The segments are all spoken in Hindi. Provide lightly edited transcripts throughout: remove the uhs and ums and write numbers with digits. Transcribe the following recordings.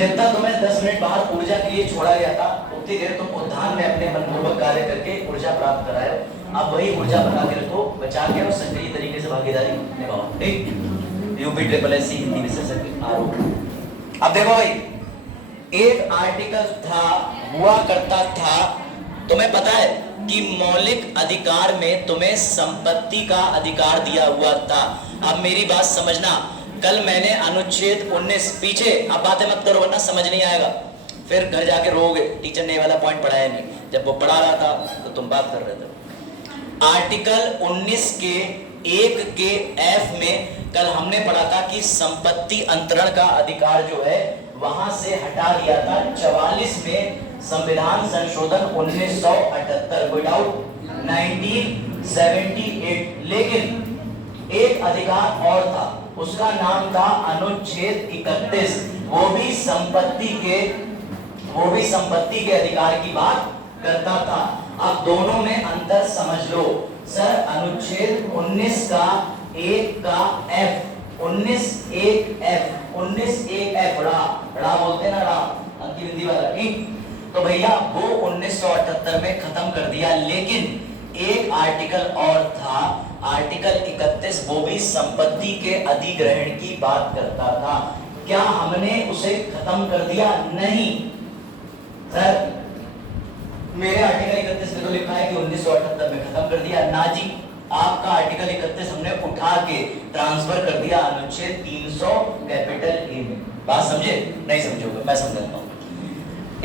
जितना तुम्हें 10 मिनट बाहर ऊर्जा के लिए छोड़ा गया था, उतनी देर तुम उद्यान में अपने मनपूर्वक कार्य करके ऊर्जा प्राप्त कराए। अब वही ऊर्जा बना के रखो, बचा के और सक्रिय तरीके से भागीदारी निभाओ। ठीक, UP triple S C Hindi विशेषज्ञ आरोप। अब देखो भाई, एक आर्टिकल था, हुआ करता था, तुम्हें पता है कि मौलिक अधिकार में तुम्हें संपत्ति का अधिकार दिया हुआ था। अब मेरी बात समझना, कल मैंने अनुच्छेद 19, पीछे अब बातें मत करो वरना समझ नहीं आएगा, फिर घर जाके रोओगे टीचर ने वाला पॉइंट पढ़ाया नहीं। जब वो पढ़ा रहा था तो तुम बात कर रहे थे। आर्टिकल 19 के 1 के F में कल हमने पढ़ा था कि संपत्ति अंतरण का अधिकार जो है वहां से हटा दिया था 44 में संविधान संशोधन 1978 विदाउट 1978। लेकिन एक अधिकार और था, उसका नाम था अनुच्छेद 31। वो भी संपत्ति के अधिकार की बात करता था। अब दोनों में अंतर समझ लो सर। अनुच्छेद 19 का 1 का F, 19(1)(f) ड़ा बोलते ना, ड़ा अंकी बिंदी वाला। ठीक, तो भैया वो 1978 में खत्म कर दिया। लेकिन एक आर्टिकल और था, आर्टिकल 31, वो भी संपत्ति के अधिग्रहण की बात करता था। क्या हमने उसे खत्म कर दिया? नहीं सर, मेरे आर्टिकल 31 में तो लिखा है कि 1978 में खत्म कर दिया। ना जी, आपका आर्टिकल 31 हमने उठा के ट्रांसफर कर दिया अनुच्छेद 300 कैपिटल ए में। बात समझे? नहीं समझोगे, मैं समझाता हूँ।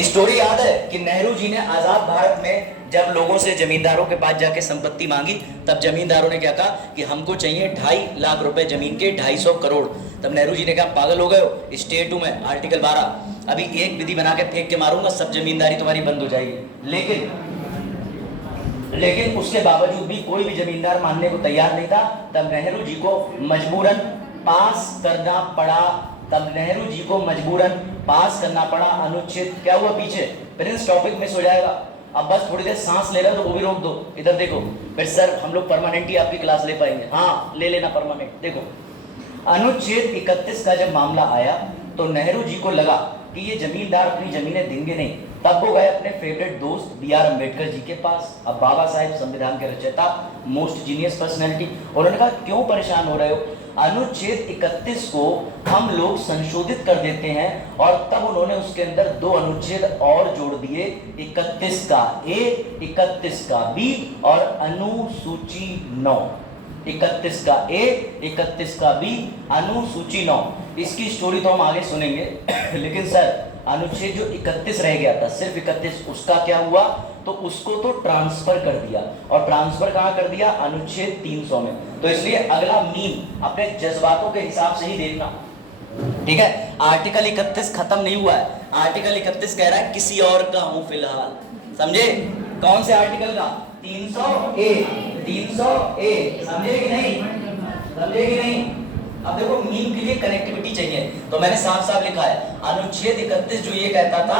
स्टोरी याद है कि नेहरू जी ने आजाद भारत में जब लोगों से जमींदारों के पास जाके संपत्ति मांगी, तब जमींदारों ने क्या कहा कि हमको चाहिए 2.5 लाख रुपए जमीन के, 250 करोड़। तब नेहरू जी ने कहा पागल हो गए हो, स्टेट हूं मैं, आर्टिकल 12, अभी एक विधि बना के फेंक के मारूंगा, सब जमींदारी तुम्हारी बंद हो जाएगी। लेकिन उसके बावजूद भी कोई भी जमींदार मानने को तैयार नहीं था। तब नेहरू जी को मजबूरन पास करना पड़ा अनुच्छेद, क्या हुआ पीछे, प्रिंस टॉपिक मिस हो जाएगा। अब बस थोड़ी देर सांस ले रहे हो तो वो भी रोक दो। इधर देखो, फिर सर हम लोग परमानेंट ही आपकी क्लास ले पाएंगे। हाँ, ले लेना परमानेंट। देखो, अनुच्छेद 31 का जब मामला आया तो नेहरू जी को लगा कि ये जमींदार अपनी जमीनें देंगे नहीं। तब वो गए अपने फेवरेट दोस्त B.R. अम्बेडकर जी के पास। अब बाबा साहेब संविधान के रचयिता, मोस्ट जीनियस पर्सनैलिटी, उन्होंने कहा क्यों परेशान हो रहे हो, अनुच्छेद 31 को हम लोग संशोधित कर देते हैं। और तब उन्होंने उसके अंदर 2 अनुच्छेद और जोड़ दिए, 31 का A, 31 का B और अनुसूची 9। 31 का A, 31 का B, अनुसूची 9। इसकी स्टोरी तो हम आगे सुनेंगे। लेकिन सर अनुच्छेद जो 31 रह गया था, सिर्फ 31, उसका क्या हुआ, तो उसको तो ट्रांसफर कर दिया। और ट्रांसफर कहाँ कर दिया? अनुच्छेद 300 में। तो इसलिए अगला मीम अपने जज्बातों के हिसाब से ही देखना, ठीक है। आर्टिकल 31 खत्म नहीं हुआ है। आर्टिकल 31 कह रहा है किसी और का हूं फिलहाल, समझे? कौन से आर्टिकल का? 300A, 300A, समझे कि नहीं? समझे कि नहीं? अब देखो, मीम के लिए कनेक्टिविटी चाहिए, तो मैंने साफ साफ लिखा है अनुच्छेद 31 जो ये कहता था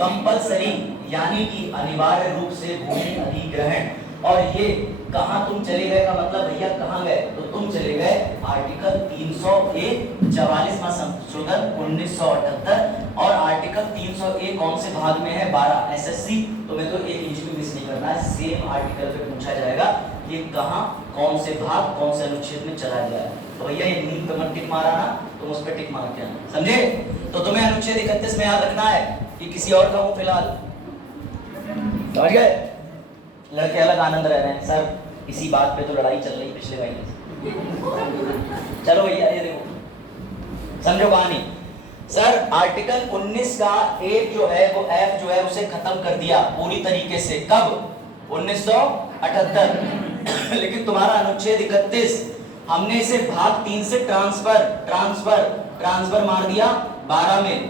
कंपलसरी, यानी कि अनिवार्य रूप से भूमि अधिग्रहण। और ये कहां तुम चले गए का मतलब भैया कहां गए, तो तुम चले गए आर्टिकल 300A 44वां संशोधन 1978। और आर्टिकल 300A कौन से भाग में है? 12। एसएससी तुम्हें तो 1 इंच भी मिस नहीं करना है, सेम आर्टिकल पे पूछा जाएगा ये कहां, कौन से भाग, कौन से अनुच्छेद में चला गया है। तो भैया ये मीम पे मत टिक मारा ना, तुम उस पे टिक मार के आना, समझे? तो तुम्हें अनुच्छेद 31 में याद रखना है कि किसी और का हूं फिलहाल, समझ गए? लड़के अलग आनंद रह रहे हैं सर, इसी बात पे तो लड़ाई चल रही पिछले महीने से। चलो भैया ये देखो, समझो कहानी। सर आर्टिकल 19 का एक जो है वो F जो है उसे खत्म कर दिया पूरी तरीके से। कब? 1978। लेकिन तुम्हारा अनुच्छेद 31 हमने इसे भाग 3 से ट्रांसफर मार दिया 12 में।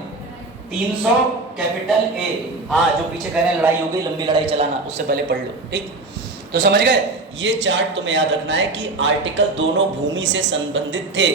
300 कैपिटल A। हाँ, जो पीछे कह रहे हैं लड़ाई हो गई, लंबी लड़ाई चलाना, उससे पहले पढ़ लो, ठीक? तो समझ गए? ये चार्ट तुम्हें याद रखना है कि आर्टिकल दोनों भूमि से संबंधित थे।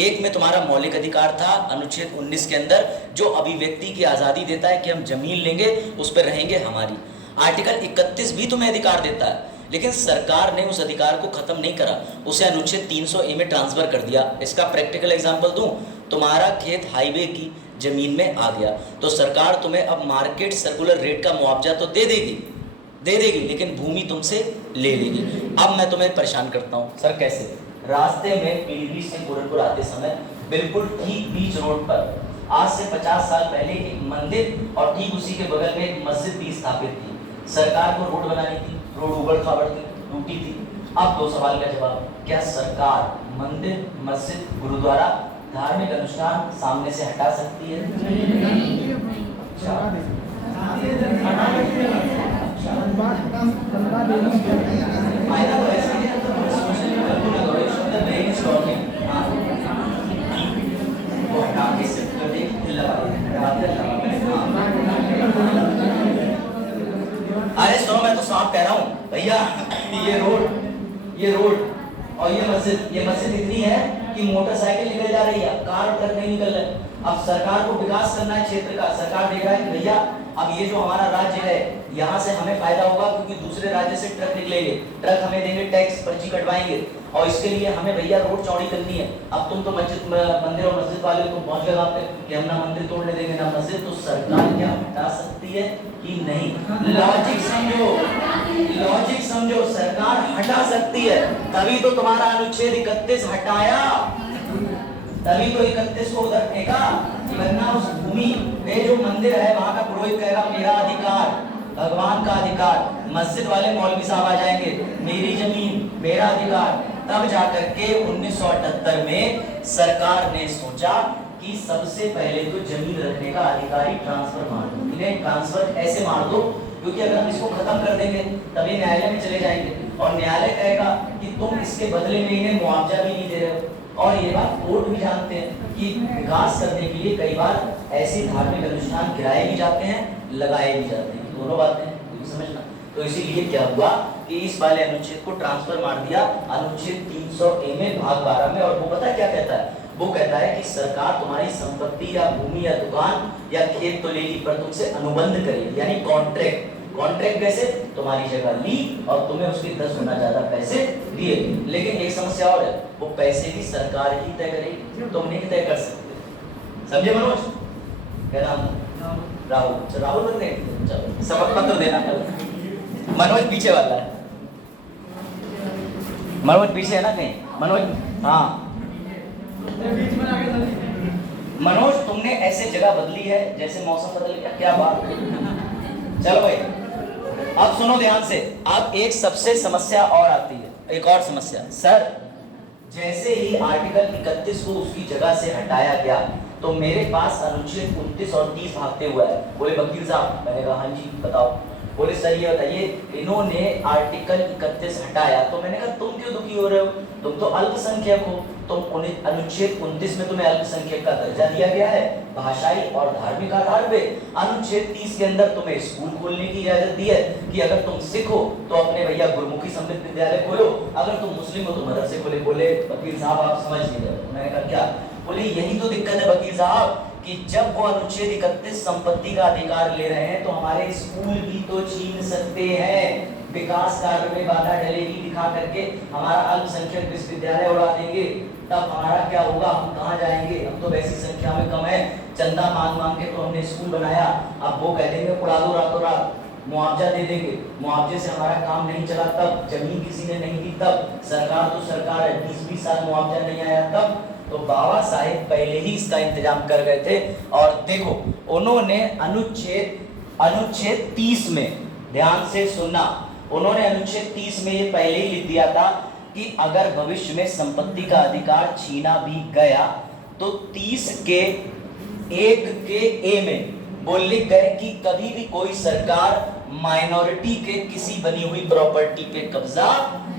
एक में तुम्हारा मौलिक अधिकार था अनुच्छेद 19 के अंदर, जो अभिव्यक्ति की आजादी देता है कि हम जमीन लेंगे, उस पर रहेंगे हमारी। आर्टिकल 31 भी तुम्हें अधिकार देता है, लेकिन सरकार ने उस अधिकार को खत्म नहीं करा, उसे अनुच्छेद 300A में ट्रांसफर कर दिया। इसका प्रैक्टिकल एग्जांपल दूं तुम्हारा खेत हाईवे की जमीन में आ गया तो सरकार तुम्हें अब मार्केट सर्कुलर रेट का मुआवजा तो दे देगी, लेकिन भूमि तुमसे ले लेगी। अब मैं तुम्हें परेशान करता हूँ। सर कैसे? रास्ते में पीलीभीत से गोरखपुर आते समय बिल्कुल ठीक बीच रोड पर आज से 50 साल पहले एक मंदिर और ठीक उसी के बगल में एक मस्जिद भी स्थापित थी। सरकार को रोड बनानी थी, रोड उबड़ खाबड़ थी, टूटी थी। अब दो सवाल का जवाब, क्या सरकार मंदिर, मस्जिद, गुरुद्वारा, धार्मिक अनुष्ठान सामने से हटा सकती है? फायदा तो ऐसे ही है, अरे सुनो, मैं तो साफ कह रहा हूँ भैया, ये रोड और ये मस्जिद इतनी है कि मोटरसाइकिल निकल जा रही है, कार और ट्रक नहीं निकल रहा है। अब सरकार को विकास करना है क्षेत्र का, सरकार देख रहा है कि भैया अब ये जो हमारा राज्य है यहाँ से हमें फायदा होगा, क्योंकि दूसरे राज्य से ट्रक निकलेंगे, ट्रक हमें देंगे टैक्स, पर्ची कटवाएंगे, और इसके लिए हमें भैया रोड चौड़ी करनी है। अब तुम तो मंदिर और मस्जिद वाले तुम पहुंच गए वहां पे कि हम ना मंदिर तोड़ने देंगे ना मस्जिद, तो सरकार क्या हटा सकती है कि नहीं? लॉजिक समझो, सरकार हटा सकती है। तभी तो तुम्हारा अनुच्छेद 31 हटाया, तभी तो 31 को उधर फेंका, वरना उस भूमि में जो मंदिर है वहां का पुरोहित कहेगा मेरा अधिकार, भगवान का अधिकार, मस्जिद वाले मौलवी साहब आ जाएंगे मेरी जमीन मेरा अधिकार। तब जाकर के 1978 में सरकार ने सोचा कि सबसे पहले तो जमीन रखने का अधिकारी ट्रांसफर मार दो, इन्हें ट्रांसफर ऐसे मार दो, क्योंकि अगर हम इसको खत्म कर देंगे तभी न्यायालय में चले जाएंगे और न्यायालय कहेगा कि तुम इसके बदले में इन्हें मुआवजा भी नहीं दे रहे हो। और ये बात कोर्ट भी जानते हैं कि विकास करने के लिए कई बार ऐसे धार्मिक अनुष्ठान गिराए भी जाते हैं, लगाए भी जाते हैं, दोनों बातें समझना। तो इसीलिए क्या हुआ कि इस वाले अनुच्छेद को ट्रांसफर मार दिया अनुच्छेद 300A में भाग 12 में। और वो पता क्या कहता है? वो कहता है कि सरकार तुम्हारी संपत्ति या भूमि या दुकान या खेत तो लेगी, पर तुमसे अनुबंध करेगी, यानी कॉन्ट्रैक्ट कैसे? तुम्हारी जगह ली और तुम्हें उसके 10 गुना ज्यादा पैसे दिए। लेकिन एक समस्या और है, वो पैसे भी सरकार ही तय करेगी, तुम नहीं तय कर सकते। समझे मनोज? क्या नाम? राहुल बनते हैं। चलो शपथ पत्र देना कल। मनोज पीछे वाला है, मनोज पीछे है ना कहीं? मनोज, हाँ मनोज, तुमने ऐसे जगह बदली है जैसे मौसम बदल गया। क्या बात है। चलो भाई अब सुनो ध्यान से। अब एक सबसे समस्या और आती है, एक और समस्या। सर जैसे ही आर्टिकल 31 को उसकी जगह से हटाया गया तो मेरे पास अनुच्छेद 29 और 30 भागते हुआ है। बोले वकील साहब, मैंने कहा हाँ जी बताओ। बोले सर ये बताइए, इन्होंने आर्टिकल 31 हटाया तो मैंने कहा तुम क्यों दुखी हो रहे हो, तुम तो अल्पसंख्यक हो, तुम अनुच्छेद 29 में तुम्हें अल्पसंख्यक का दर्जा दिया गया है भाषाई और धार्मिक आधार पे। अनुच्छेद 30 के अंदर तुम्हें स्कूल खोलने की इजाजत दी है कि अगर तुम सिख हो तो अपने भैया गुरुमुखी समृद्ध विद्यालय खोलो, अगर तुम मुस्लिम हो तो मदरसे खोले। बोले वकील साहब आप समझ नहीं रहे। मैंने कहा क्या? बोले यही तो दिक्कत है वकील साहब कि जब वो अनुच्छेद 31 संपत्ति का अधिकार ले रहे हैं तो हमारे स्कूल भी तो छीन सकते हैं, विकास कार्य में बाधा डलेगी दिखा करके हमारा अल्पसंख्यक विश्वविद्यालय उड़ा देंगे, तब हमारा क्या होगा? हम कहाँ जाएंगे? हम तो वैसी संख्या में कम है, चंदा मांग के तो हमने स्कूल बनाया, अब वो कह देंगे उड़ा दो रातों रात, मुआवजा दे देंगे, मुआवजे से हमारा काम नहीं चला तब, जमीन किसी ने नहीं दी तब, सरकार तो सरकार है, 20-20 साल मुआवजा नहीं आया तब। तो बाबा साहेब पहले ही इसका इंतजाम कर गए थे। और देखो उन्होंने अनुच्छेद 30 में, ध्यान से सुनना, उन्होंने अनुच्छेद 30 में ये पहले ही लिख दिया था कि अगर भविष्य में संपत्ति का अधिकार छीना भी गया तो 30 के 1 के ए में वो लिख गए कि कभी भी कोई सरकार माइनॉरिटी के किसी बनी हुई प्रॉपर्टी पे कब्जा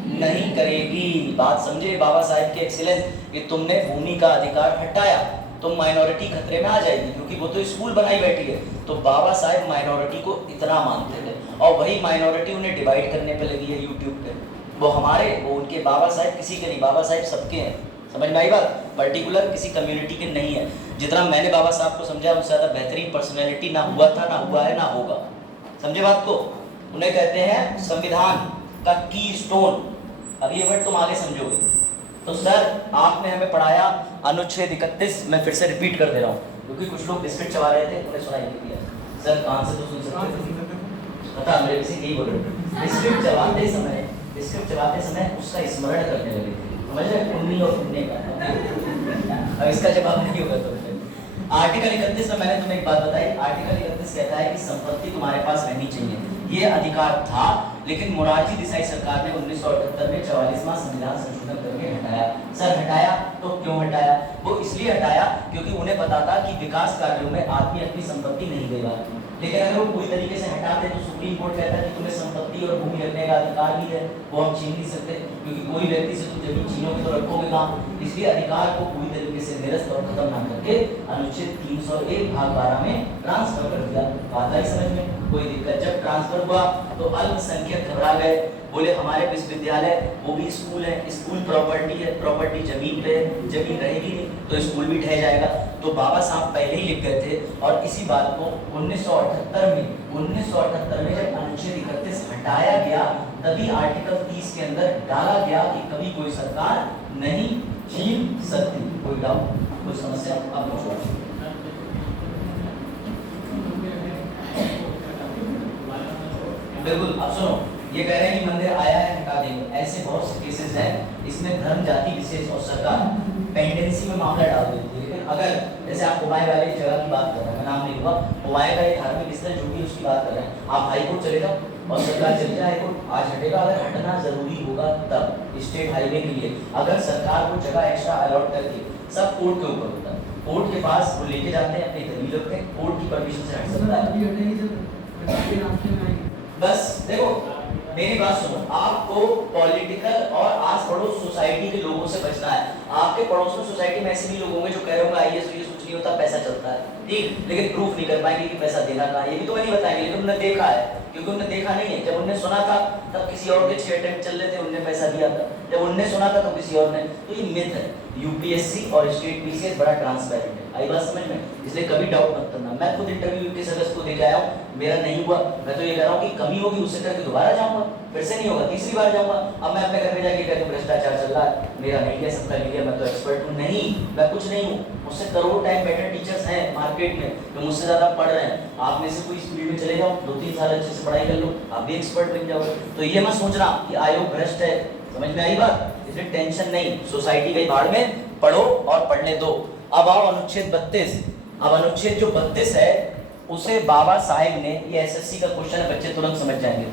नहीं करेगी। बात समझे बाबा साहेब की एक्सीलेंस कि तुमने भूमि का अधिकार हटाया, तुम माइनॉरिटी खतरे में आ जाएगी, क्योंकि वो तो स्कूल बनाई बैठी है। तो बाबा साहेब माइनॉरिटी को इतना मानते थे और वही माइनॉरिटी उन्हें डिवाइड करने पे लगी है यूट्यूब पे। वो हमारे, वो उनके, बाबा साहेब किसी के नहीं, बाबा साहेब सबके हैं। समझ में आई बात? पर्टिकुलर किसी कम्युनिटी के नहीं है। जितना मैंने बाबा साहब को समझा उससे ज़्यादा बेहतरीन पर्सनैलिटी ना हुआ था, ना हुआ है, ना होगा। समझे बात को? उन्हें कहते हैं संविधान का की स्टोन। अब ये वर्ड तुम आगे समझोगे। तो सर आपने हमें पढ़ाया अनुच्छेद 31 मैं फिर से रिपीट कर दे रहा हूँ, क्योंकि कुछ लोग बिस्किट चबा रहे थे, उन्हें सुनाई नहीं दिया। सर कान से तो सुन सकते थे, पता मेरे किसी यही बोल रहे थे। बिस्किट चबाते समय उसका स्मरण करने लगे थे, समझ रहे, उन्नी और उन्ने का। अब इसका जवाब नहीं होगा तो आर्टिकल 31 में मैंने तुम्हें एक बात बताई। आर्टिकल 31 कहता है कि संपत्ति तुम्हारे पास रहनी चाहिए, ये अधिकार था, लेकिन मोरारजी देसाई सरकार ने 1978 में 44वां संविधान संशोधन करके हटाया। सर हटाया तो क्यों हटाया? वो इसलिए हटाया क्योंकि उन्हें पता था कि विकास कार्यों में आदमी अपनी संपत्ति नहीं देगा, लेकिन अगर वो पूरी तरीके से हटाते तो सुप्रीम कोर्ट कहता है कि तुम्हें संपत्ति और भूमि रखने का अधिकार भी है, वो हम छीन नहीं सकते, क्योंकि कोई व्यक्ति से तुम जमीन छीनोगे तो रखोगे कहाँ। इसलिए अधिकार को पूरी तरीके से निरस्त और खत्म ना करके अनुच्छेद 301 भाग 12 में ट्रांसफर कर दिया। बात आई समझ में? कोई दिक्कत? जब ट्रांसफर हुआ तो अल्पसंख्यक घबरा गए, बोले हमारे विश्वविद्यालय वो भी स्कूल है, स्कूल प्रॉपर्टी है, प्रॉपर्टी जमीन पे है, जमीन रहेगी नहीं तो स्कूल भी ढह जाएगा। तो बाबा साहब पहले ही लिख गए थे, और इसी बात को 1978 में जब अनुच्छेद 31 हटाया गया, तभी आर्टिकल 30 के अंदर डाला गया कि कभी कोई सरकार नहीं छीन सकती। कोई डाउट, कोई समस्या? अब पूछो। बिल्कुल, अब सुनो, ये कह रहे हैं कि मंदिर आया है हटा देंगे, ऐसे बहुत से केसेस हैं, इसमें धर्म जाति विशेष और सरकार पेंडेंसी में मामला डाल देती है। लेकिन अगर जैसे आप हुमायूं वाली जगह की बात कर रहे हैं, मैं नाम नहीं लूंगा, हुमायूं का एक धार्मिक स्थल जो भी उसकी बात कर रहे हैं, आप हाई कोर्ट चले जाओ और सरकार चले जाए हाईकोर्ट, आज हटेगा। अगर हटना जरूरी होगा तब स्टेट हाईवे के लिए अगर सरकार को जगह एक्स्ट्रा अलॉट करके, सब कोर्ट के ऊपर होता है, कोर्ट के पास वो लेके जाते हैं, अपनी दलील रखते हैं, कोर्ट की परमिशन से हट सकता है। बस देखो मेरी बात सुनो, आपको पॉलिटिकल और आस पड़ोस सोसाइटी के लोगों से बचना है। आपके पड़ोस में सोसाइटी में ऐसे भी लोग होंगे जो कह रहे होंगे आईएएस कुछ नहीं होता, पैसा चलता है, ठीक, लेकिन प्रूफ नहीं कर पाएंगे कि पैसा देना कहाँ, ये भी तो नहीं बताएंगे, लेकिन उन्होंने देखा है, क्योंकि उन्होंने देखा नहीं है। जब उन्होंने सुना था तब किसी और के 6 अटेम्प्ट चल रहे थे, उन्होंने पैसा दिया था, जब उन्होंने सुना था तो किसी और ने। तो ये मिथ है। यूपीएससी और स्टेट पीसीएस बड़ा ट्रांसपेरेंट है, आई बात समझ में? इसलिए कभी डाउट मत करना। मैं खुद इंटरव्यू 21 अगस्त को देके आया हूँ, मेरा नहीं हुआ, मैं तो ये कह रहा हूँ कि कमी होगी उससे करके दोबारा जाऊंगा, फिर से नहीं होगा तीसरी बार जाऊंगा। अब मैं अपने घर में जाके कहता हूँ भ्रष्टाचार चल रहा है, मेरा नहीं है, सबका नहीं है, मैं तो एक्सपर्ट हूँ। नहीं, मैं कुछ नहीं हूँ, मुझसे करोड़ों टाइम बेटर टीचर्स हैं मार्केट में जो मुझसे ज्यादा पढ़ रहे हैं। आप में से कोई इस फील्ड में चले जाओ, 2-3 साल अच्छे से पढ़ाई कर लो, आप भी एक्सपर्ट बन जाओगे। तो ये मत सोचना कि आयोग भ्रष्ट है, समझ में आई बात? इसलिए टेंशन नहीं, सोसाइटी गई भाड़ में, पढ़ो और पढ़ने दो। अब आओ अनुच्छेद 32। अब अनुच्छेद जो 32 है उसे बाबा साहेब ने, ये एसएससी का क्वेश्चन है, बच्चे तुरंत समझ जाएंगे,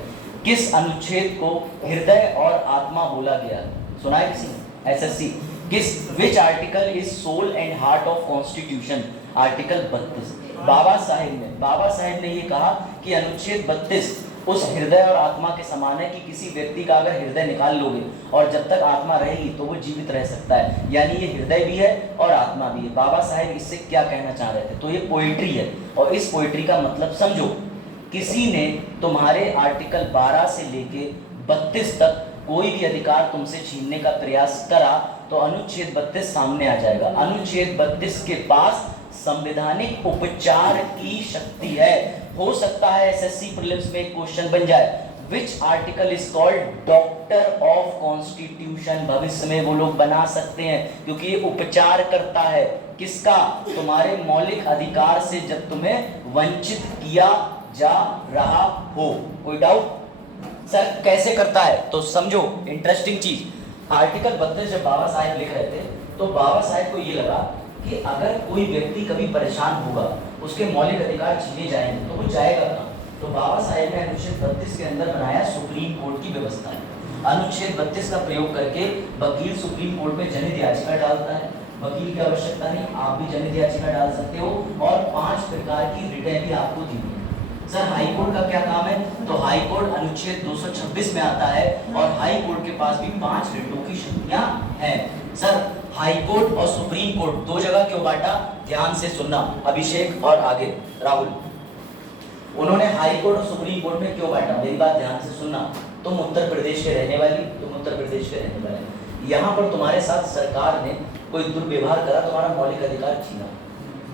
किस अनुच्छेद को हृदय और आत्मा बोला गया? सुना है किसी ने? एसएससी किस, which article is soul and heart of constitution? Article 32। Baba Saheb ने ये कहा कि अनुच्छेद 32 उस हृदय और आत्मा के समान है कि किसी व्यक्ति का अगर हृदय निकाल लोगे और जब तक आत्मा रहेगी तो वो जीवित रह सकता है, यानी ये हृदय भी है और आत्मा भी है। बाबा साहेब इससे क्या कहना चाह रहे थे? तो ये पोइट्री है, और इस पोइट्री का मतलब समझो। किसी ने तुम्हारे आर्टिकल 12 से लेके 32 तक कोई भी अधिकार तुमसे छीनने का प्रयास करा तो अनुच्छेद 32 सामने आ जाएगा। अनुच्छेद 32 के पास संवैधानिक उपचार की शक्ति है। हो सकता है एसएससी प्रीलिम्स में एक क्वेश्चन बन जाए, विच article is called doctor of constitution. भविष्य में वो लोग बना सकते हैं, क्योंकि ये उपचार करता है किसका? तुम्हारे मौलिक अधिकार से जब तुम्हें वंचित किया जा रहा हो। कोई डाउट? सर कैसे करता है? तो समझो इंटरेस्टिंग चीज। आर्टिकल 32 जब बाबा साहेब लिख रहे थे तो बाबा साहेब को ये लगा कि अगर कोई व्यक्ति कभी परेशान होगा, उसके मौलिक अधिकार छीने जाएंगे तो वो जाएगा कहाँ? तो बाबा साहेब ने अनुच्छेद 32 के अंदर बनाया सुप्रीम कोर्ट की व्यवस्था। अनुच्छेद 32 का प्रयोग करके वकील सुप्रीम कोर्ट में जनहित याचिका डालता है। वकील की आवश्यकता नहीं, आप भी जनहित याचिका डाल सकते हो, और 5 प्रकार की रिटें भी आपको दी है। सर हाई कोर्ट का क्या काम है? तो हाई कोर्ट अनुच्छेद 226 में आता है, और हाई कोर्ट के पास भी 5 रिटों की शक्तियां हैं। सर हाई कोर्ट और सुप्रीम कोर्ट 2 जगह क्यों बांटा? ध्यान से सुनना अभिषेक और आगे राहुल, उन्होंने हाई कोर्ट और सुप्रीम कोर्ट में क्यों बांटा? मेरी बात ध्यान से सुनना। तुम उत्तर प्रदेश के रहने वाली, तुम उत्तर प्रदेश के रहने वाले, यहाँ पर तुम्हारे साथ सरकार ने कोई दुर्व्यवहार करा, तुम्हारा मौलिक अधिकार छीना।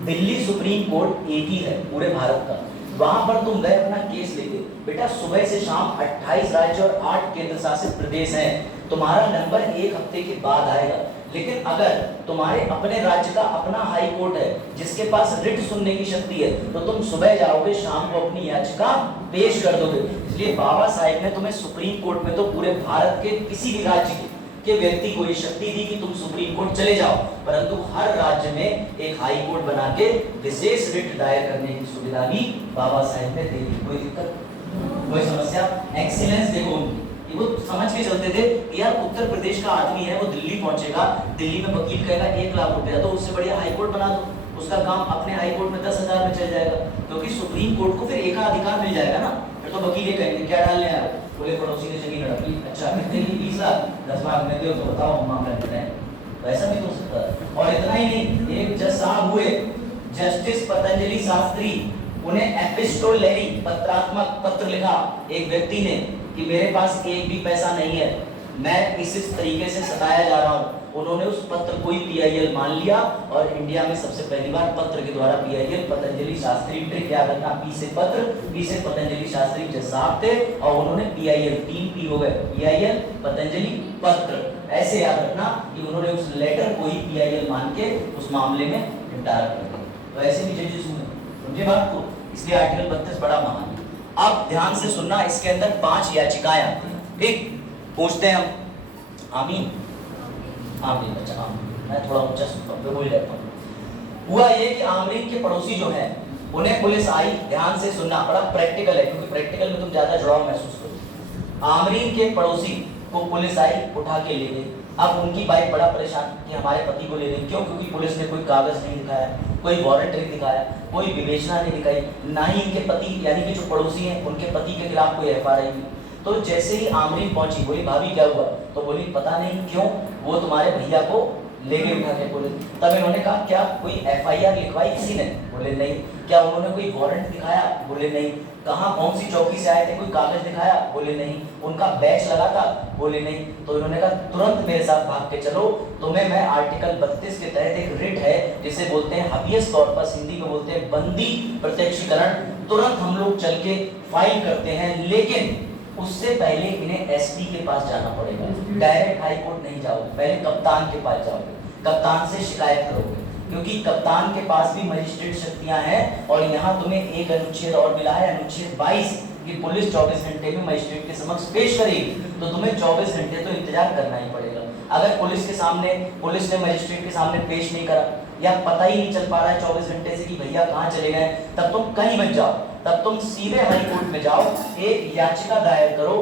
दिल्ली सुप्रीम कोर्ट एक ही है पूरे भारत का, वहां पर तुम गए अपना केस लेके, बेटा सुबह से शाम 28 राज्य और 8 केंद्र शासित प्रदेश हैं, तुम्हारा नंबर 1 हफ्ते के बाद आएगा। लेकिन अगर तुम्हारे अपने राज्य का अपना हाई कोर्ट है जिसके पास रिट सुनने की शक्ति है, तो तुम सुबह जाओगे, शाम को अपनी याचिका पेश कर दोगे। इसलिए बाबा साहेब ने तुम्हें सुप्रीम कोर्ट में तो पूरे भारत के किसी भी राज्य के व्यक्ति को ये शक्ति दी कि तुम सुप्रीम कोर्ट चले जाओ, परंतु हर राज्य में एक हाई कोर्ट बना के विशेष रिट दायर करने की सुविधा भी बाबा साहेब ने दे दी। कोई दिक्कत, कोई समस्या? एक्सीलेंस देखो उनकी, वो समझ के चलते थे कि यार उत्तर प्रदेश का आदमी है, वो दिल्ली पहुंचेगा, दिल्ली में वकील कहेगा 1 लाख रुपया, तो उससे बढ़िया हाई कोर्ट बना दो, उसका काम अपने हाई कोर्ट में 10,000 में चल जाएगा, क्योंकि सुप्रीम कोर्ट को फिर एकाधिकार मिल जाएगा ना। फिर तो वकील ये कहेंगे क्या डालने आए, बोले पड़ोसी ने जमीन रखी, अच्छा कितने की, 20 लाख, 10 लाख में दो तो बताओ हम मामला निपटाएं। वैसा भी हो सकता है। और इतना ही नहीं, एक जज साहब हुए जस्टिस पतंजलि शास्त्री, उन्हें एपिस्टोलरी पत्रात्मक पत्र लिखा एक व्यक्ति ने कि मेरे पास एक भी पैसा नहीं है, मैं इस तरीके से सताया जा रहा हूँ। उन्होंने उस पत्र को ही पीआईएल मान लिया और इंडिया में सबसे पहली बार पत्र के द्वारा पीआईएल पतंजलि शास्त्री पे क्या करना, पी से पत्र, पी से पतंजलि शास्त्री जज साहब थे और उन्होंने पीआईएल, 3 पी हो गए, पीआईएल पतंजलि पत्र। ऐसे याद रखना कि उन्होंने उस लेटर को ही पीआईएल मान के उस मामले में निपटारा कर दिया। तो ऐसे भी जजेस हुए, समझे बात को। इसलिए आर्टिकल 32 बड़ा महान है। अब ध्यान से सुनना, इसके अंदर 5 याचिकाएं आती हैं, ठीक? पूछते हैं हम, आमीन आमीन। अच्छा आमीन, मैं थोड़ा ऊंचा भूल जाता हूँ। हुआ ये कि आमरीन के पड़ोसी जो हैं, उन्हें पुलिस आई, ध्यान से सुनना, बड़ा प्रैक्टिकल है क्योंकि प्रैक्टिकल में तुम ज्यादा जुड़ाव महसूस करो। आमरीन के पड़ोसी को पुलिस आई, उठा के ले गई। अब उनकी वाइफ बड़ा परेशान कि हमारे पति को ले गई, क्यों? क्योंकि पुलिस ने कोई कागज नहीं दिखाया, कोई वारंट नहीं दिखाया, कोई विवेचना नहीं दिखाई, ना ही इनके पति यानी कि जो पड़ोसी हैं उनके पति के खिलाफ कोई एफआईआर नहीं। तो जैसे ही आमरीन पहुंची, बोली भाभी क्या हुआ? तो बोली पता नहीं, क्यों? वो तुम्हारे भैया को ले गए उठा के पुलिस। तब इन्होंने कहा क्या कोई एफआईआर लिखवाई किसी ने? बोले नहीं। क्या उन्होंने कोई वारंट दिखाया? बोले नहीं। कहाँ कौन सी चौकी से आए थे, कोई कागज दिखाया? बोले नहीं। उनका बैच लगा था? बोले नहीं। तो इन्होंने कहा तुरंत मेरे साथ भाग के चलो, तुम्हें मैं आर्टिकल 32 के तहत एक रिट है जिसे बोलते हैं हबियस कॉर्पस, हिंदी में बोलते हैं बंदी प्रत्यक्षीकरण, तुरंत हम लोग चल के फाइल करते हैं। लेकिन उससे पहले इन्हें एसपी के पास जाना पड़ेगा, डायरेक्ट हाई कोर्ट नहीं जाओगे, पहले कप्तान के पास जाओगे, कप्तान से शिकायत करोगे, क्योंकि कप्तान के पास भी मजिस्ट्रेट शक्तियां हैं। और यहाँ तुम्हें एक अनुच्छेद और मिला है, अनुच्छेद 22, कि पुलिस 24 घंटे में मजिस्ट्रेट के समक्ष पेश करेगी, तो तुम्हें 24 घंटे तो इंतजार करना ही पड़ेगा। अगर पुलिस ने मजिस्ट्रेट के सामने पेश नहीं करा या पता ही नहीं चल पा रहा है 24 घंटे से कि भैया कहाँ चले गए, तब तुम कहीं मत जाओ, तब तुम सीधे हाई कोर्ट में जाओ, एक याचिका दायर करो।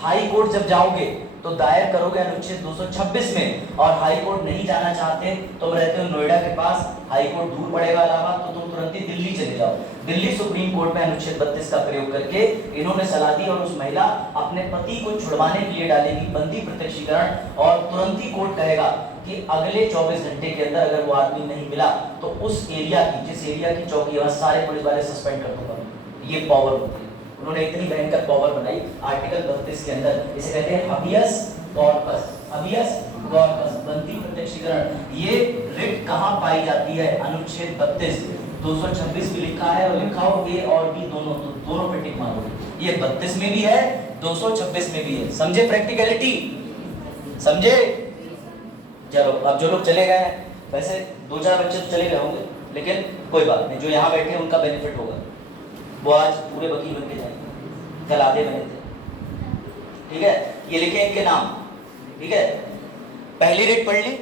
हाई कोर्ट जब जाओगे तो दायर करोगे अनुच्छेद 226 में, और हाई कोर्ट नहीं जाना चाहते, तुम रहते हो नोएडा के पास, हाई कोर्ट दूर पड़ेगा इलाहाबाद, तो तुम तुरंत ही दिल्ली चले जाओ। दिल्ली सुप्रीम कोर्ट में अनुच्छेद 32 का प्रयोग करके इन्होंने सलाह दी और उस महिला अपने पति को छुड़वाने के लिए डालेगी बंदी प्रत्यक्षीकरण, और तुरंत ही कोर्ट कहेगा कि अगले 24 घंटे के अंदर अगर वो आदमी नहीं मिला तो उस एरिया की, जिस एरिया की चौकी है, सारे पुलिस वाले सस्पेंड कर दूंगा। ये पावर होती है, उन्होंने इतनी भयंकर पावर बनाई आर्टिकल 32 के अंदर। इसे कहते हैं हबियस कॉर्पस, हबियस कॉर्पस, बंदी प्रत्यक्षीकरण। ये रिट कहाँ पाई जाती है? अनुच्छेद 32, 226 भी लिखा है, और लिखा हो ए और बी दोनों, तो दोनों पे टिक मारो। ये 32 में भी है, 226 में भी है। समझे प्रैक्टिकलिटी? समझे? चलो, अब जो लोग चले गए हैं, वैसे 2-4 बच्चे तो चले गए होंगे, लेकिन कोई बात नहीं, जो यहाँ बैठे हैं उनका बेनिफिट होगा। वो आज पूरे वकील बन के जाएंगे, कल आधे बने थे, ठीक है? ये लिखे इनके नाम, ठीक है? पहली रिट पढ़ ली,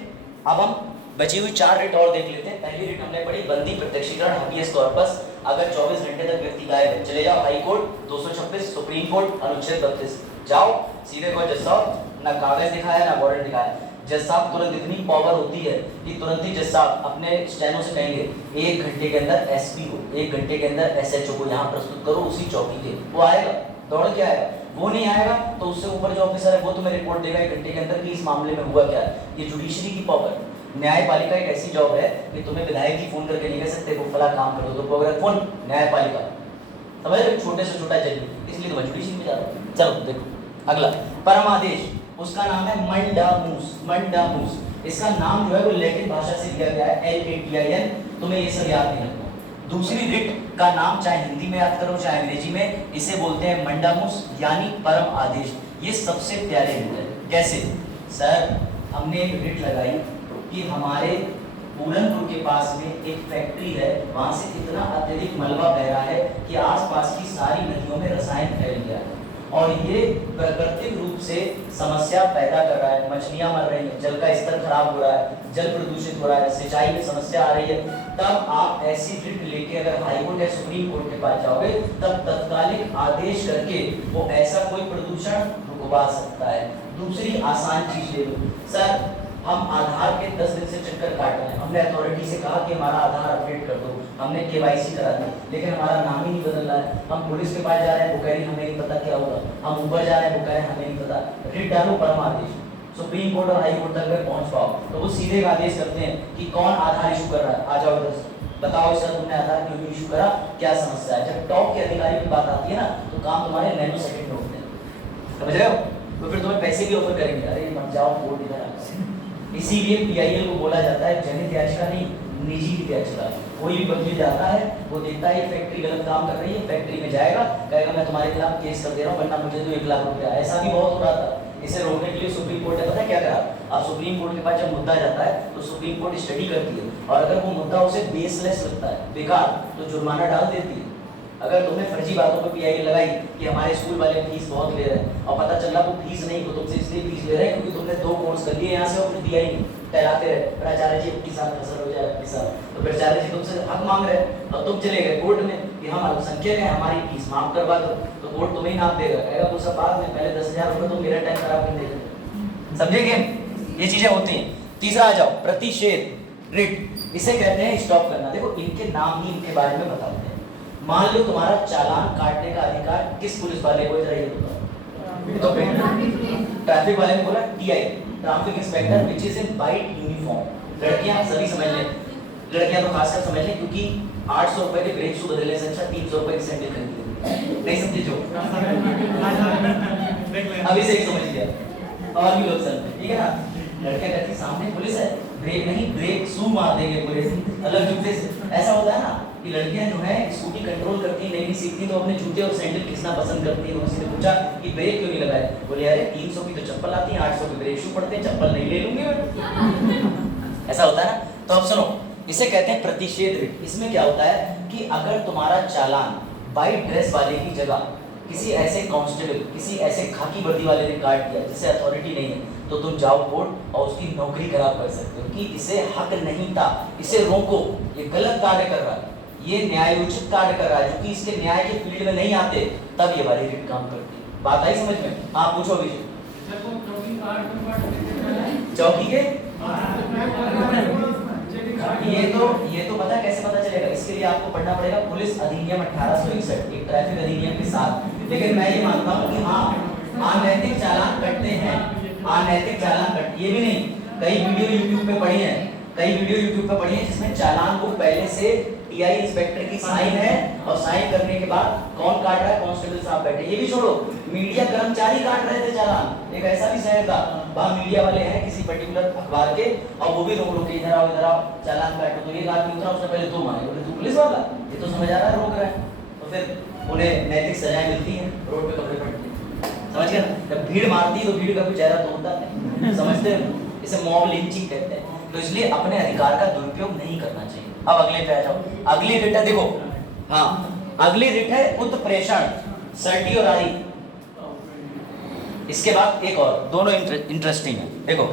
अब हम बची हुई 4 रिट और देख लेते हैं। पहली रिट हमने पढ़ी बंदी प्रत्यक्षीकरण हबियस कॉर्पस, अगर 24 घंटे तक व्यक्ति गायब है, चले जाओ हाई कोर्ट, 226 सुप्रीम कोर्ट, अनुच्छेद 32, जाओ सीधे को जज साहब, ना कागज दिखाया ना वारंट दिखाया। जज साहब तुरंत इतनी पावर होती है कि तुरंत ही जज साहब अपने स्टेनो से कहेंगे 1 घंटे के अंदर एसपी को, 1 घंटे के अंदर एसएचओ को यहाँ प्रस्तुत करो उसी चौकी के। वो आएगा, दौड़ के आएगा। वो नहीं आएगा तो उससे ऊपर जो ऑफिसर है वो तुम्हें रिपोर्ट देगा 1 घंटे के अंदर कि इस मामले में हुआ क्या है। ये जुडिशरी की पावर। न्यायपालिका एक ऐसी जॉब है कि तुम्हें विधायक ही फोन करके नहीं कह सकते वो फला काम करो, तो अगर फोन न्यायपालिका, समझ रहे? छोटे से छोटा जज, इसलिए तो जुडिशरी में जा रहा हूँ। चलो देखो अगला परम आदेश, उसका नाम है मंडामूस, मंडामूस। इसका नाम जो है वो लैटिन भाषा से लिया गया है, LATIN। तुम्हें ये सब याद नहीं रखना। दूसरी रिट का नाम चाहे हिंदी में याद करो चाहे अंग्रेजी में, इसे बोलते हैं मंडामूस यानी परम आदेश। ये सबसे प्यारे रिट है। कैसे? सर हमने एक रिट लगाई कि हमारे पूरनपुर के पास में एक फैक्ट्री है, वहां से इतना अत्यधिक मलबा बह रहा है कि आसपास की सारी नदियों में रसायन फैल गया है और ये प्राकृतिक रूप से समस्या पैदा कर रहा है। मछलियां मर रही हैं, जल का स्तर खराब हो रहा है, जल प्रदूषित हो रहा है, सिंचाई में समस्या आ रही है। तब आप ऐसी रिट लेके अगर हाई कोर्ट या सुप्रीम कोर्ट के पास जाओगे तब तत्कालिक आदेश करके वो ऐसा कोई प्रदूषण रुकवा सकता है। दूसरी आसान चीज ले लो सर, हम आधार के 10 दिन से चक्कर काट रहे हैं, हमने अथॉरिटी से कहा कि हमारा आधार अपडेट कर दो, हमने केवाईसी करा दी, लेकिन हमारा नाम ही नहीं बदल रहा है। हम पुलिस के पास जा रहे हैं, वो कह रही हमें नहीं पता क्या होगा, हम ऊपर जा रहे हैं, वो कह रहे हैं हमें नहीं पता। रिट डालो, परमादेश, सुप्रीम कोर्ट और हाई कोर्ट तक में पहुंच पाओ तो वो सीधे आदेश करते हैं कि कौन आधार इशू कर रहा है, आ जाओ इधर, बताओ सर तुमने आधार क्यों नहीं इशू करा, क्या समस्या है। जब टॉप के अधिकारी की बात आती है ना तो काम तुम्हारे नैनो सेकंड में होते हैं, समझ रहे हो। तो फिर तुम्हें पैसे भी ऑफर करेंगे, अरे मत जाओ कोर्ट इधर आ। इसीलिए पीआईएल को बोला जाता है जनहित याचिका नहीं, निजी हित याचिका। कोई भी वकील जाता है, वो देखता है फैक्ट्री गलत काम कर रही है, फैक्ट्री में जाएगा, कहेगा मैं तुम्हारे खिलाफ केस कर दे रहा हूँ वरना मुझे तो 1 लाख रुपया। ऐसा भी बहुत हो रहा था। इसे रोकने के लिए सुप्रीम कोर्ट ने पता क्या करा, अब सुप्रीम कोर्ट के पास जब मुद्दा जाता है तो सुप्रीम कोर्ट स्टडी करती है और अगर वो मुद्दा उसे बेसलेस लगता है, बेकार, तो जुर्माना डाल देती है। अगर तुमने फर्जी बातों पर पीआईएल लगाई कि हमारे स्कूल वाले फीस बहुत ले रहे हैं और पता चला वो फीस नहीं, वो तुमसे इसलिए फीस ले रहे हैं क्योंकि तुमने 2 कोर्स कर लिए यहाँ से और दिया ही नहीं, टहलाते रहे, प्राचार्य जी 50 साल फसल हो जाए 50 साल, तो प्राचार्य जी तुमसे हक मांग रहे हैं और तुम चले गए कोर्ट में कि हम अल्पसंख्यक हैं, हमारी फीस माफ करवा दो, तो कोर्ट तुम्हें ही नाप देगा, कहेगा वो सब बाद में, पहले 10,000 रुपये तुम मेरा टाइम खराब कर देते। समझे गेम, ये चीजें होती हैं। तीसरा आ जाओ, प्रतिषेध रिट, इसे कहते हैं स्टॉप करना। देखो इनके नाम ही इनके बारे में बताते हैं। मान लो तुम्हारा चालान काटने का अधिकार किस पुलिस वाले को, इधर ये बताओ, तो ट्रैफिक वाले ने बोला TI, traffic inspector, which is in white uniform. लड़कियां सभी समझ लें, लड़कियां तो खासकर समझ लें क्योंकि 800 रुपए के ब्रेक शू बदलने से अच्छा 300 रुपए की सैंडल खरीद ली। नहीं समझे जो अभी से एक समझ लिया और भी लोग समझे, ठीक है ना। लड़कियां कहती सामने पुलिस है, ब्रेक नहीं, ब्रेक शू मार देंगे पुलिस, अलग जूते से। ऐसा होता है ना कि लड़कियां जो है स्कूटी कंट्रोल करती है, नहीं सीखती तो अपने जूते और सैंडल खींचना पसंद करती है। तो किसी ने पूछा कि ब्रेक क्यों नहीं लगाए, बोले अरे 300 की तो चप्पल आती है, 800 के ब्रेक शू पड़ते हैं, चप्पल नहीं ले लूंगी मैं। ऐसा होता है ना। तो अब सुनो, इसे कहते हैं प्रतिषेध रिट। इसमें क्या होता है कि अगर तुम्हारा चालान वाइट ड्रेस वाले की जगह किसी ऐसे कांस्टेबल, किसी ऐसे खाकी वर्दी वाले ने काट दिया जिसे अथॉरिटी नहीं है, तो तुम जाओ कोर्ट और उसकी नौकरी खराब कर सकते हो कि इसे हक नहीं था, इसे रोको, ये गलत कार्य कर रहा है, ये न्यायोचित कार्य कर रहा है, जो कि इसके न्याय के फील्ड में नहीं आते, तब ये वाली रिट काम करती है। बात आई समझ में? आप पूछो अभी। चौकी के ये तो पता कैसे पता चलेगा, इसके लिए आपको पढ़ना पड़ेगा पुलिस अधिनियम 1861, एक ट्रैफिक अधिनियम के साथ। लेकिन मैं ये मानता हूँ कि हाँ, अनैतिक चालान कटते हैं, अनैतिक चालान कट, ये भी नहीं, कई वीडियो यूट्यूब पे पड़ी है, कई वीडियो यूट्यूब पे पड़ी है जिसमें चालान को पहले से टीआई इंस्पेक्टर की साइन है और साइन करने के बाद कौन काट रहा है, कांस्टेबल साहब बैठे। ये भी छोड़ो, मीडिया कर्मचारी काट रहे थे चालान। एक ऐसा भी शहर था, वहाँ मीडिया वाले हैं किसी पर्टिकुलर अखबार के, और वो भी रोक के इधर आओ चालान काटो, तो एक आदमी उतरा, उसने पहले 2 मारे, बोले तू पुलिस वाला, ये तो समझ आ रहा है रोक रहा है, तो फिर उन्हें नैतिक सजाएं मिलती हैं, रोड पे कपड़े पड़ते हैं, समझ गए। जब भीड़ मारती है तो भीड़ का कोई चेहरा तो होता नहीं, समझते हो, इसे मॉब लिंचिंग कहते हैं। तो इसलिए अपने अधिकार का दुरुपयोग नहीं करना चाहिए। अब अगले पे आ जाओ, अगली रिट है, देखो हाँ, अगली रिट है उत्प्रेषण, सर्टियोरारी। इसके बाद एक और, दोनों इंटरेस्टिंग है। देखो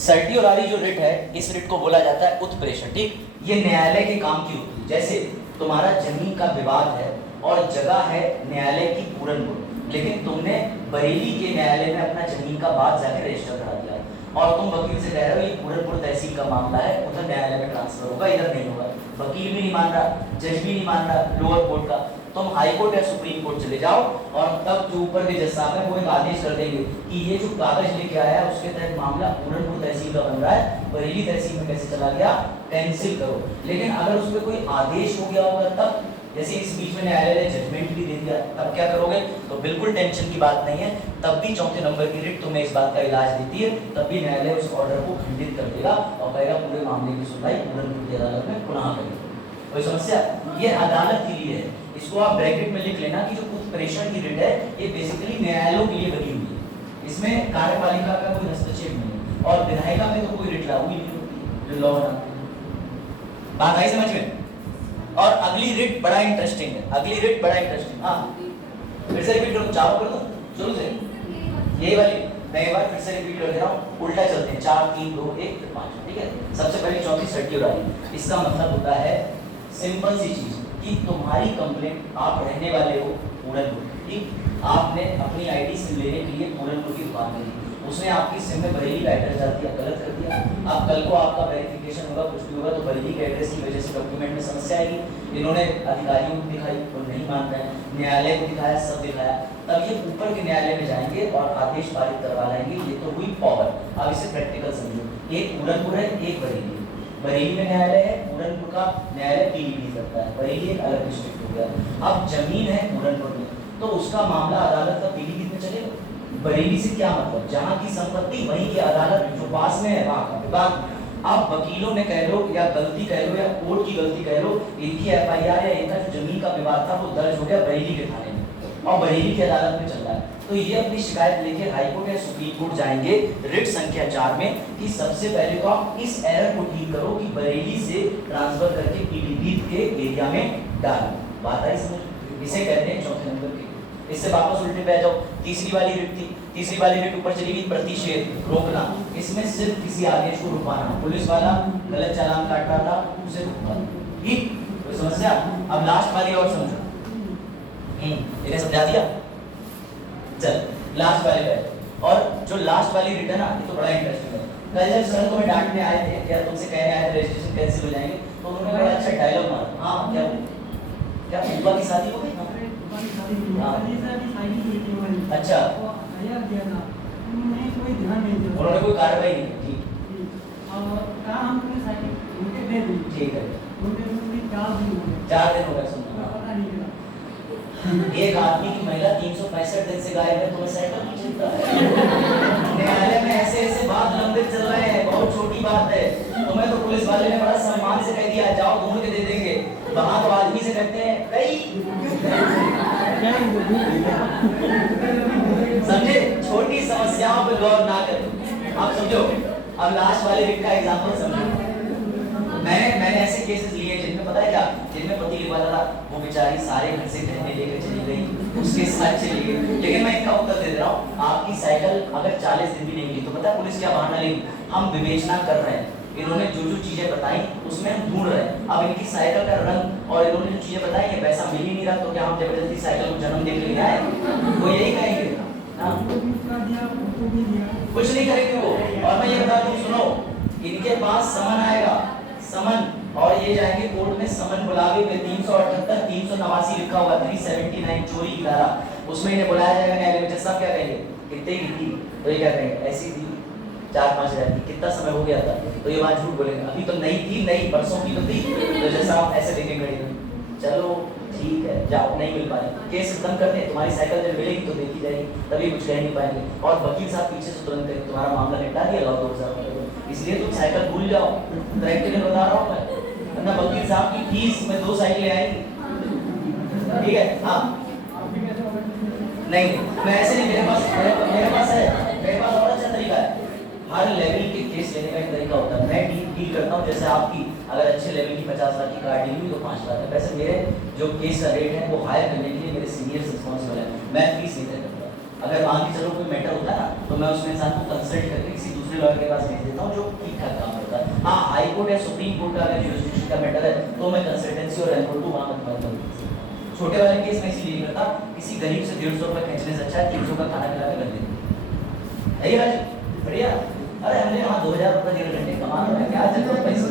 सर्टियोरारी जो रिट है, इस रिट को बोला जाता है उत्प्रेषण, ठीक। ये न्यायालय के काम की होती है। जैसे तुम्हारा जमीन का विवाद है और जगह है न्यायालय की पूरनपुर, लेकिन तुमने बरेली के न्यायालय में अपना जमीन का बात जाकर रजिस्टर करा दिया और तुम वकील से कह रहे हो ये पूरनपुर तहसील का मामला है, उधर न्यायालय में ट्रांसफर होगा, इधर नहीं होगा। वकील भी नहीं मान रहा, जज भी नहीं मान रहा लोअर कोर्ट का, तुम हाई कोर्ट या सुप्रीम कोर्ट चले जाओ और तब जो ऊपर के जज साहब है वो एक आदेश कर देंगे कि ये जो कागज लेके आया है उसके तहत मामला पूरनपुर तहसील का बन रहा है, बरेली तहसील में कैसे चला गया, कैंसिल करो। लेकिन अगर उस पर कोई आदेश हो गया होगा तब, जैसे इस बीच में न्यायालय ने जजमेंट भी दे दिया, तब क्या करोगे? तो बिल्कुल टेंशन की बात नहीं है, तब भी चौथे नंबर की रिट तुम्हें इस बात का इलाज देती है, तब भी न्यायालय उस ऑर्डर को खंडित कर देगा और कहेगा पूरे मामले की सुनवाई पूरनपुर की अदालत में पुनः करेगी। कोई समस्या? ये अदालत के लिए है, इसको आप ब्रैकेट में लिख लेना कि जो उत्प्रेषण की रिट है ये बेसिकली न्यायालयों के लिए बनी हुई है, इसमें कार्यपालिका का कोई हस्तक्षेप नहीं है। और विधायिका में तो कोई रिट लागू ही नहीं होती जो लॉ बनाते हैं। बात आई समझ में? और अगली रिट बड़ा इंटरेस्टिंग है, अगली रिट बड़ा इंटरेस्टिंग। हाँ फिर से रिपीट करो, चारों कर दो शुरू से, यही वाली मैं एक बार फिर से रिपीट कर दे रहा हूँ, उल्टा चलते हैं, 4 3 2 1 फिर 5, ठीक है। सबसे पहले 34 सर्टिफिकेट आई, इसका मतलब होता है सिंपल सी चीज कि तुम्हारी कंप्लेंट, आप रहने वाले हो पूरनपुर, ठीक, आपने अपनी आईडी सिम लेने के लिए पूरनपुर की दुकान में ली, उसने आपकी सिम में बरेली का एड्रेस डाल दिया, गलत कर दिया। अब कल को आपका वेरिफिकेशन होगा, कुछ भी होगा, तो बरेली के एड्रेस की वजह से डॉक्यूमेंट में समस्या आएगी। इन्होंने अधिकारियों को दिखाई, वो नहीं मान रहे हैं, न्यायालय को दिखाया, सब दिखाया, तब ये ऊपर के न्यायालय में जाएंगे और आदेश पारित करवा लाएंगे। ये तो हुई पावर। अब इसे प्रैक्टिकल समझो, एक पूरनपुर है, एक बरेली। बरेली में न्यायालय है, पूरनपुर का न्यायालय पीलीभीत करता है, बरेली एक अलग डिस्ट्रिक्ट हो गया। अब जमीन है पूरनपुर में, तो उसका मामला अदालत का पीलीभीत में चलेगा। बरेली से क्या मतलब, जहाँ की संपत्ति वहीं की अदालत, जो पास में है वहाँ का विभाग। अब वकीलों ने कह लो या गलती कह लो या कोर्ट की गलती कह लो, इनकी एफआईआर या इनका जो जमीन का विवाद था वो दर्ज हो गया बरेली के थाने में और बरेली की अदालत में चल रहा है। तो ये अपनी शिकायत लेके हाईकोर्ट या सुप्रीम कोर्ट जाएंगे रिट संख्या 4 में कि सबसे पहले तो आप इस एरर को ठीक करो कि बरेली से ट्रांसफर करके पीलीभीत के एरिया में डालो। बात आई समझ? इसे कहते हैं चौथे नंबर के। इससे वापस उल्टे पे आ जाओ, तीसरी वाली रिट थी, तीसरी वाली रिट ऊपर चली गई, प्रतिषेध रोकना, इसमें सिर्फ किसी आदेश को रुकवाना, पुलिस वाला गलत चालान काट रहा था उसे रुकवाना, ठीक, कोई समस्या? अब लास्ट वाली और समझो, इन्हें समझा दिया, चल लास्ट वाले पे। और जो लास्ट वाली रिट है ना, ये तो बड़ा इंटरेस्टिंग है। कल जब सर तुम्हें डांटने आए थे या तुमसे कहने आए थे रजिस्ट्रेशन कैंसिल हो जाएंगे, तो उन्होंने बड़ा अच्छा डायलॉग मारा। हाँ क्या क्या बुआ की शादी हो गई? अच्छा, उन्होंने कोई कार्रवाई नहीं की, ठीक है, 4 दिन हो गए। एक आदमी की महिला 365 दिन से गायब है, तुम्हें साइकिल नहीं चलता है? न्यायालय में ऐसे ऐसे बात लंबित चल रहे हैं, बहुत छोटी बात है। तुम्हें तो पुलिस वाले ने बड़ा सम्मान से कह दिया जाओ ढूंढ के दे देंगे, वहां तो आदमी से कहते हैं कई। समझे? छोटी समस्याओं पे गौर ना करो। आप समझो, अब लास्ट वाले रिट का एग्जांपल समझो। मैंने ऐसे केसेस लिए जिनमें पता है क्या, जिनमें पति लिखवाता था, वो बेचारी सारे घर से गहने लेकर चली गई, उसके साथ चली गई। लेकिन मैं इनका उत्तर दे रहा हूँ, आपकी साइकिल अगर 40 दिन भी नहीं मिली तो पता है पुलिस क्या बहाना लेगी, हम विवेचना कर रहे हैं, इन्होंने जो जो चीजें बताई उसमें हम ढूंढ रहे हैं। अब इनकी साइकिल का रंग और इन्होंने जो चीजें बताई है वैसा मिल ही नहीं रहा, तो क्या हम जबरदस्ती साइकिल को जन्म देने के लिए आए? वो यही कहेंगे, कुछ नहीं करेंगे वो। और मैं ये बता दूं, सुनो, इनके पास समन आएगा, समन, और ये जाएंगे कोर्ट में, समन बुलावे में 378 389 लिखा होगा, 379 चोरी की धारा, उसमें इन्हें बुलाया जाएगा न्यायालय में। जज साहब क्या कहेंगे, कितने की थी? तो ये क्या कहेंगे, ऐसी थी 4-5 हज़ार की। कितना समय हो गया था? तो ये बात झूठ बोलेंगे, अभी तो नहीं थी, नहीं परसों की तो थी। तो जज साहब ऐसे देखेंगे, चलो ठीक है जाओ, नहीं मिल पाए, केस खत्म करते हैं, तुम्हारी साइकिल जब मिलेगी तो देखी जाएगी, तभी कुछ कह नहीं पाएंगे। और वकील साहब पीछे से तुरंत कहेंगे तुम्हारा मामला निपटा दिया, लाओ 2000 रुपये, इसलिए तुम साइकिल भूल जाओ। प्रैक्टिकल बता रहा हूँ मैं, वरना वकील साहब की फीस में 2 साइकिलें आएंगी, ठीक है? हाँ नहीं, मैं ऐसे नहीं, मेरे पास है, मेरे पास और अच्छा तरीका है। हर लेवल के केस लेने का एक तरीका होता है। मैं डील करता हूँ, जैसे आपकी अगर अच्छे लेवल की 50 लाख की कार डील हुई तो 5 लाख है। वैसे मेरे जो केस का रेट है वो हायर करने के लिए मेरे सीनियर रिस्पॉन्सिबल है, मैं फीस नहीं तय करता। अगर मान के चलो कोई मैटर होता है ना, तो मैं उसमें इंसान को कंसल्ट करके किसी दूसरे लॉयर के पास भेज देता हूँ जो ठीक ठाक काम करता है। हाँ, हाई कोर्ट या सुप्रीम कोर्ट का अगर जुरिस्डिक्शन का मैटर है तो मैं कंसल्टेंसी और एनकोर्ट वहाँ पर छोटे वाले केस में इसीलिए नहीं करता, किसी गरीब से 150 रुपये खींचने से अच्छा है 300 का खाना खिला के कर देते। बढ़िया, अरे हमने वहाँ 2000 रुपये 1.5 घंटे कमा रहे हैं, क्या चल रहा है पैसे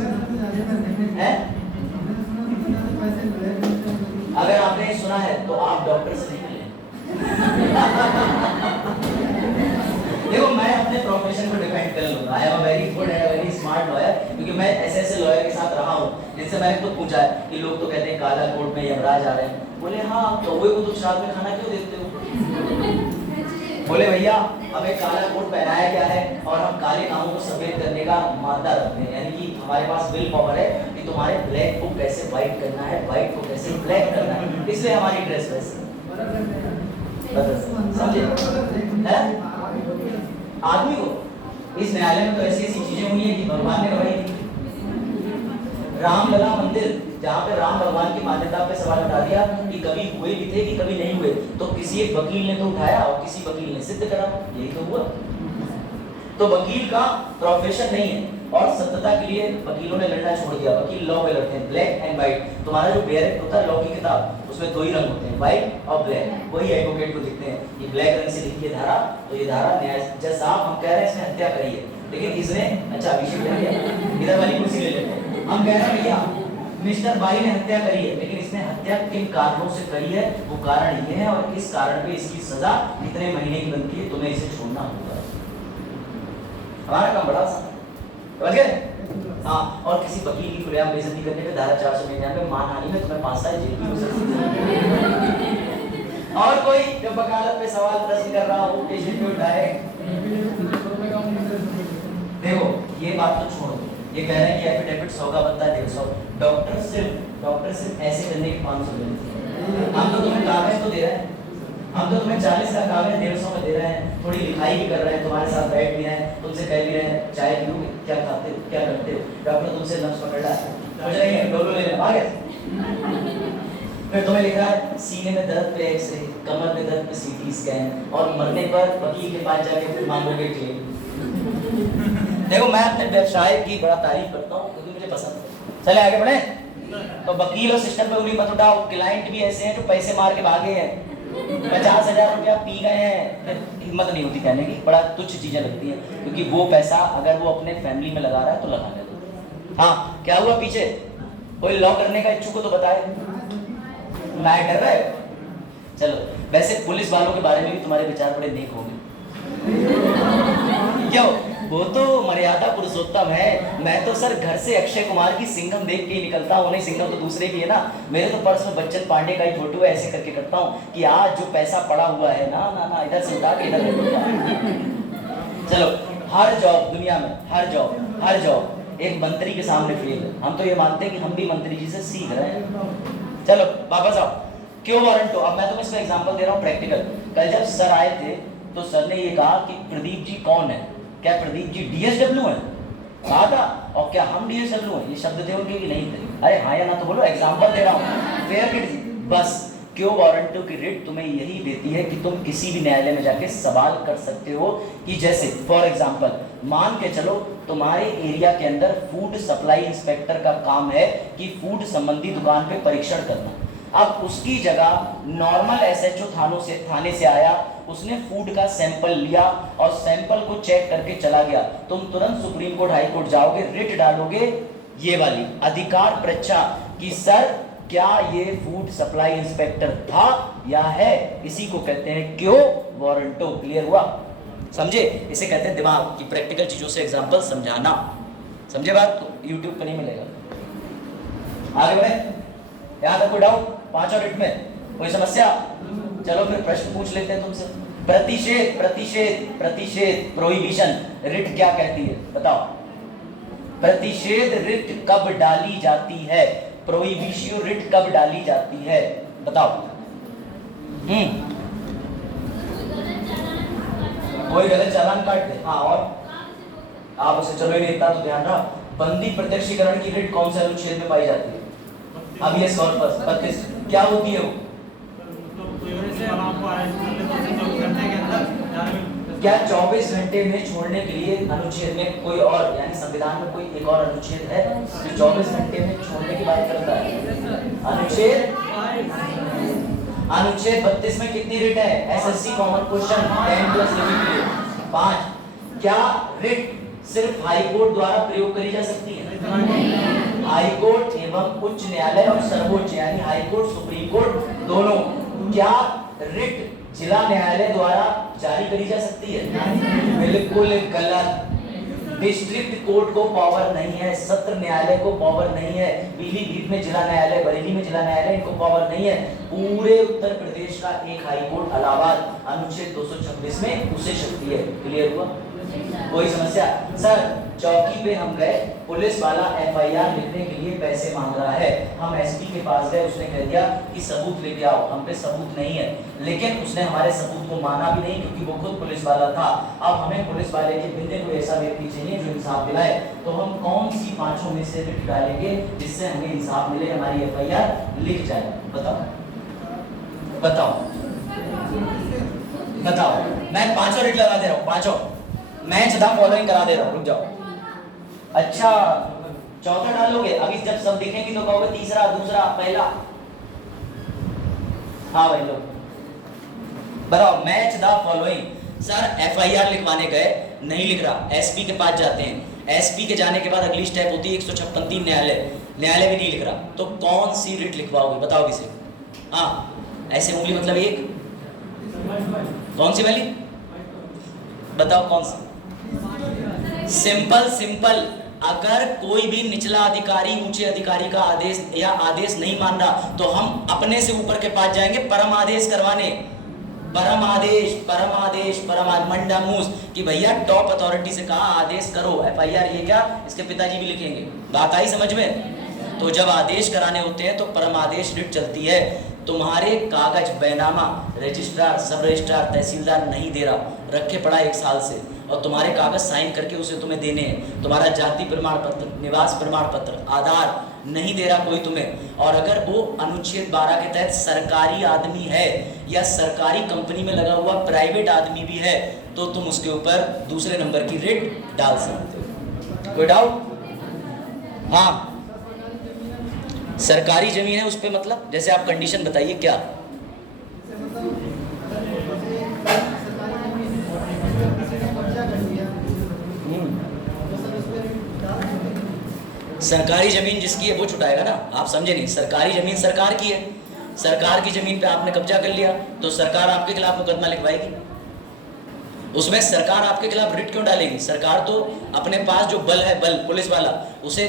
हैं? अगर आपने सुना है तो आप डॉक्टर से नहीं मिले। देखो, मैं अपने प्रोफेशन को डिपेंड कर लूंगा, I am a very good and very smart lawyer, क्योंकि मैं ऐसे लॉयर के साथ रहा हूँ जिनसे मैंने खुद पूछा है कि लोग तो कहते हैं काला कोर्ट में यमराज आ रहे हैं, बोले हाँ, कौवे को तो श्राद्ध में खाना क्यों देते हो? बोले भैया हमें काला कोट पहनाया गया है और हम काले कामों को सफेद करने का मादा रखते हैं, यानी कि हमारे पास विल पावर है कि तुम्हारे ब्लैक को कैसे व्हाइट करना है, व्हाइट को कैसे ब्लैक करना है, इसलिए हमारी ड्रेस वैसे समझे? आदमी को इस न्यायालय में तो ऐसी ऐसी चीजें हुई हैं कि भगवान ने गवाही दी। रामलला मंदिर, जहाँ पे राम भगवान की मान्यता पे सवाल उठा दिया कि कभी हुए भी थे कि कभी नहीं हुए, तो किसी एक वकील ने तो उठाया और किसी वकील ने सिद्ध करा, यही तो हुआ। तो वकील का प्रोफेशन नहीं है, और सत्यता के लिए वकीलों ने लड़ना छोड़ दिया। वकील लॉ में लड़ते हैं, ब्लैक एंड व्हाइट। तुम्हारा जो बैरेक्ट होता है लॉ की किताब, उसमें दो ही रंग होते हैं, व्हाइट और ब्लैक, वही एडवोकेट को दिखते हैं। ये ब्लैक रंग से लिखी है धारा, तो ये धारा न्याय जज साहब हम कह रहे हैं इसने हत्या करी है, लेकिन इसने अच्छा अभिषेक कर लिया, इधर वाली कुर्सी ले लेते हैं। हम कह रहे हैं भैया मिस्टर बाई ने हत्या करी है, लेकिन इसने हत्या किन कारणों से करी है, वो कारण ये है, और इस कारण पे इसकी सजा इतने महीने की बनती है, तुम्हें इसे छोड़ना होगा। हमारा काम बड़ा सा, समझ गए? हाँ, और किसी वकील की खुलेआम बेइज्जती करने पे धारा 499 मानहानि में तुम्हें 5 साल जेल की हो सकती है। और कोई जो वकालत पे सवाल प्रश्न कर रहा हो पेशेंट में उठाए। देखो ये बात तो छोड़ो, ये कह रहे हैं कि एफिडेविट 100 का बनता है 150, डॉक्टर सिर्फ ऐसे करने के 500 देते हैं। हम तो तुम्हें कागज तो दे रहे हैं, हम तो तुम्हें 40 का कागज 150 में दे रहे हैं, थोड़ी लिखाई भी कर रहे हैं, तुम्हारे साथ बैठ भी रहे हैं, तुमसे कह भी रहे हैं चाय पियोगे, क्या खाते हो, क्या करते हो, डॉक्टर तुमसे नब्ज पकड़ रहा है, कुछ नहीं है, डोलो ले ले, आगे। फिर तुम्हें लिखा है सीने में दर्द पे एक्सरे, कमर में दर्द पे सीटी स्कैन, और मरने पर वकील के पास जाके फिर मांगोगे क्लेम। देखो मैं अपने व्यवसाय की बड़ा तारीफ करता हूँ क्योंकि मुझे पसंद है। चले आगे बढ़े। तो वकील और सिस्टम पे उंगली मत उठाओ, क्लाइंट भी ऐसे हैं जो पैसे मार के भागे हैं, 50,000 रुपया पी गए हैं, हिम्मत नहीं होती कहने की, बड़ा तुच्छ चीजें लगती हैं, क्योंकि वो पैसा अगर वो अपने फैमिली में लगा रहा है तो लगाने दो। हाँ क्या हुआ पीछे, कोई लॉ करने का इच्छुक हो तो बताए, मैं डर रहा है। चलो वैसे पुलिस वालों के बारे में भी तुम्हारे विचार बड़े नेक होंगे, क्यों? वो तो मर्यादा पुरुषोत्तम है। मैं तो सर घर से अक्षय कुमार की सिंघम देख के ही निकलता हूँ, नहीं सिंघम तो दूसरे की है ना, मेरे तो पर्स में बच्चन पांडे का ही फोटो है, ऐसे करके करता हूँ कि आज जो पैसा पड़ा हुआ है ना ना ना इधर से उठा के इधर चलो। हर जॉब दुनिया में, हर जॉब एक मंत्री के सामने फेल है। हम तो ये मानते हैं कि हम भी मंत्री जी से सीख रहे हैं। चलो वापस आओ, क्यों वारंट हो। अब मैं तुम्हें इसका एग्जांपल दे रहा हूँ प्रैक्टिकल। कल जब सर आए थे तो सर ने ये कहा कि प्रदीप जी कौन है, क्या प्रदीप जी डीएसडब्ल्यू है, कहा था, और क्या हम डीएसडब्ल्यू हैं, ये शब्द थे उनके कि नहीं थे? अरे हाँ या ना तो बोलो, एग्जांपल दे रहा हूँ, फेयर किट जी। बस क्यों वारंटो की रिट तुम्हें यही देती है कि तुम किसी भी न्यायालय में जाके सवाल कर सकते हो कि जैसे फॉर एग्जांपल मान के चलो तुम्हारे एरिया के अंदर फूड सप्लाई इंस्पेक्टर का काम है कि फूड संबंधी दुकान पे परीक्षण करना। अब उसकी जगह नॉर्मल एसएचओ थाने से आया, उसने फूड का सैंपल लिया और सैंपल को चेक करके चला गया, तुम तुरंत सुप्रीम कोर्ट हाई कोर्ट जाओगे, रिट डालोगे ये वाली अधिकार परीक्षा कि सर क्या ये फूड सप्लाई इंस्पेक्टर था या है, इसी को कहते हैं क्यों वारंटो। क्लियर हुआ? समझे? इसे कहते हैं दिमाग की प्रैक्टिकल चीजों से एग्जांपल समझाना। समझे बात? तो यूट्यूब पे नहीं मिलेगा। आगे बढ़े, यहाँ तक कोई डाउट? 5 और रिट में कोई समस्या? चलो फिर प्रश्न पूछ लेते हैं तुमसे। प्रतिषेध प्रोहिबिशन रिट क्या कहती है बताओ? प्रतिषेध रिट कब डाली जाती है? प्रोहिबिशियो रिट कब डाली जाती है बताओ? कोई गलत चालान काट दे, हाँ, और आप उसे चलो नहीं इतना तो ध्यान रहा। बंदी प्रत्यक्षीकरण की रिट कौन से अनुच्छेद में पाई जाती है? अब ये कॉर्पस 32 क्या होती है वो? क्या 24 घंटे में छोड़ने के लिए अनुच्छेद में कोई और, यानी संविधान में कोई एक और अनुच्छेद है जो 24 घंटे में छोड़ने की बात करता है? अनुच्छेद 32 में कितनी रिट है? एसएससी कॉमन क्वेश्चन 10+ लिमिट के लिए 5। क्या रिट सिर्फ हाई कोर्ट द्वारा प्रयोग करी जा सकती है? हाई कोर्ट एवं उच्च न्यायालय और सर्वोच्च यानी हाई कोर्ट सुप्रीम कोर्ट दोनों। क्या रिट जिला न्यायालय द्वारा जारी करी जा सकती है? बिल्कुल गलत। डिस्ट्रिक्ट कोर्ट को पावर नहीं है, सत्र न्यायालय को पावर नहीं है, पीलीभीत में जिला न्यायालय, बरेली में जिला न्यायालय, इनको पावर नहीं है। पूरे उत्तर प्रदेश का एक हाई कोर्ट इलाहाबाद अनुच्छेद 226 में उसे शक्ति है। क्लियर हुआ? कोई समस्या? सर चौकी पे हम गए, पुलिस वाला एफआईआर लिखने के लिए पैसे मांग रहा है, हम एसपी के पास गए, उसने कह दिया कि सबूत लेके आओ, हम पे सबूत नहीं है, लेकिन उसने हमारे सबूत को माना भी नहीं क्योंकि वो खुद पुलिस वाला था। अब हमें पुलिस वाले के बिंदे कोई ऐसा व्यक्ति चाहिए जो इंसाफ दिलाए, तो हम कौन सी पांचों में से रिट डालेंगे जिससे हमें इंसाफ मिले, हमारी एफआईआर लिख जाए? बताओ बताओ बताओ। मैं पांचों रिट लगा दे रहा हूँ, पांचों मैच द फॉलोइंग करा दे रहा हूँ, रुक जाओ। अच्छा चौथा डालोगे? अभी जब सब दिखेंगे तो कहोगे तीसरा, दूसरा, पहला। हाँ भाई लोग बताओ, match the following. Sir FIR लिखवाने गए, नहीं लिख रहा, एसपी के पास जाते हैं, एसपी के जाने के बाद अगली स्टेप होती है 156 न्यायालय, न्यायालय भी नहीं लिख रहा, तो कौन सी रिट लिखवाओगे? बताओ किसे? हाँ ऐसे उंगली मतलब एक, कौन सी वाली? बताओ कौन सी? Simple simple. अगर कोई भी निचला अधिकारी ऊंचे अधिकारी का आदेश या आदेश नहीं मान रहा तो हम अपने से ऊपर के पास जाएंगे परम आदेश करवाने। परम आदेश, परम आदेश, मंडा मूस कि भैया टॉप अथॉरिटी से कहा आदेश करो, एफआईआर ये क्या, इसके पिताजी भी लिखेंगे। बात आई समझ में? तो जब आदेश कराने होते हैं तो परम आदेश रिट चलती है। तुम्हारे कागज बैनामा रजिस्ट्रार, सब रजिस्ट्रार, तहसीलदार नहीं दे रहा, रखे पड़ा 1 साल से, और तुम्हारे कागज साइन करके उसे तुम्हें देने हैं, तुम्हारा जाति प्रमाण पत्र, निवास प्रमाण पत्र, आधार नहीं दे रहा कोई तुम्हें, और अगर वो अनुच्छेद 12 के तहत सरकारी आदमी है या सरकारी कंपनी में लगा हुआ प्राइवेट आदमी भी है, तो तुम उसके ऊपर दूसरे नंबर की रिट डाल सकते हो। कोई डाउट? हाँ सरकारी जमीन है उस पे, मतलब जैसे आप कंडीशन बताइए क्या? सरकारी जमीन जिसकी है वो छुटाएगा ना, आप समझे नहीं? सरकारी जमीन सरकार की है, सरकार की जमीन पे आपने कब्जा कर लिया तो सरकार आपके खिलाफ मुकदमा लिखवाएगी। उसमें सरकार आपके खिलाफ रिट क्यों डालेगी? सरकार तो अपने पास जो बल है, बल पुलिस वाला, उसे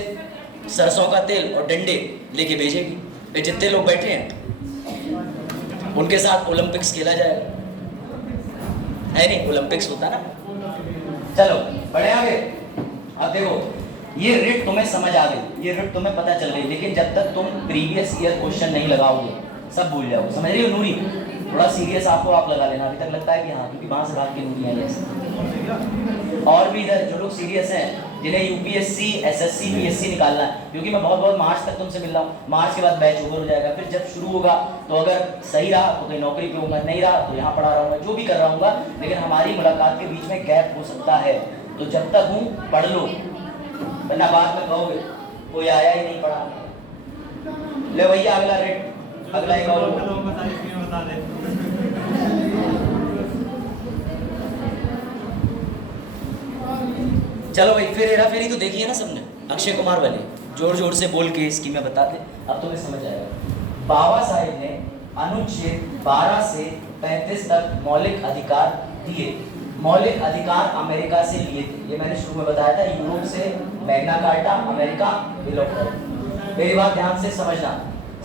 सरसों का तेल और डंडे लेके भेजेगी। फिर जितने लोग बैठे हैं उनके साथ ओलंपिक्स खेला जाएगा, है नहीं? ओलंपिक्स होता ना। चलो बढ़े आगे। अब देखो ये रिट तुम्हें समझ आ गई, ये रिट तुम्हें पता चल गई, लेकिन जब तक तुम प्रीवियस ईयर क्वेश्चन नहीं लगाओगे सब भूल जाओगे। समझ रही हो नूरी? थोड़ा सीरियस आपको आप लगा लेना। अभी तक लगता है कि हाँ, क्योंकि वहां से भाग के नूरी आई ऐसे। और भी इधर जो लोग सीरियस हैं, जिन्हें यूपीएससी, एसएससी, पीएससी निकालना है, क्योंकि मैं बहुत मार्च तक तुमसे मिल रहा हूँ, मार्च के बाद बैच ओवर हो जाएगा, फिर जब शुरू होगा तो अगर सही रहा तो कहीं नौकरी पे होऊंगा, नहीं रहा तो यहाँ पढ़ा रहूँगा, जो भी कर रहा हूँ, लेकिन हमारी मुलाकात के बीच में गैप हो सकता है। तो जब तक हूँ पढ़ लो, वरना बाद में कहोगे कोई आया ही नहीं पढ़ा। ले भैया अगला रेट, अगला एक और बता दे। चलो भाई फिर हेरा फेरी तो देखी है ना सबने, अक्षय कुमार वाली, जोर जोर से बोल के इसकी मैं बता दे, अब तुम्हें समझ आएगा। बाबा साहेब ने अनुच्छेद 12 से 35 तक मौलिक अधिकार दिए। मौलिक अधिकार अमेरिका से लिए थे, ये मैंने शुरू में बताया था, यूरोप से Magna carta, America bill of rights. मेरी बात ध्यान से समझना,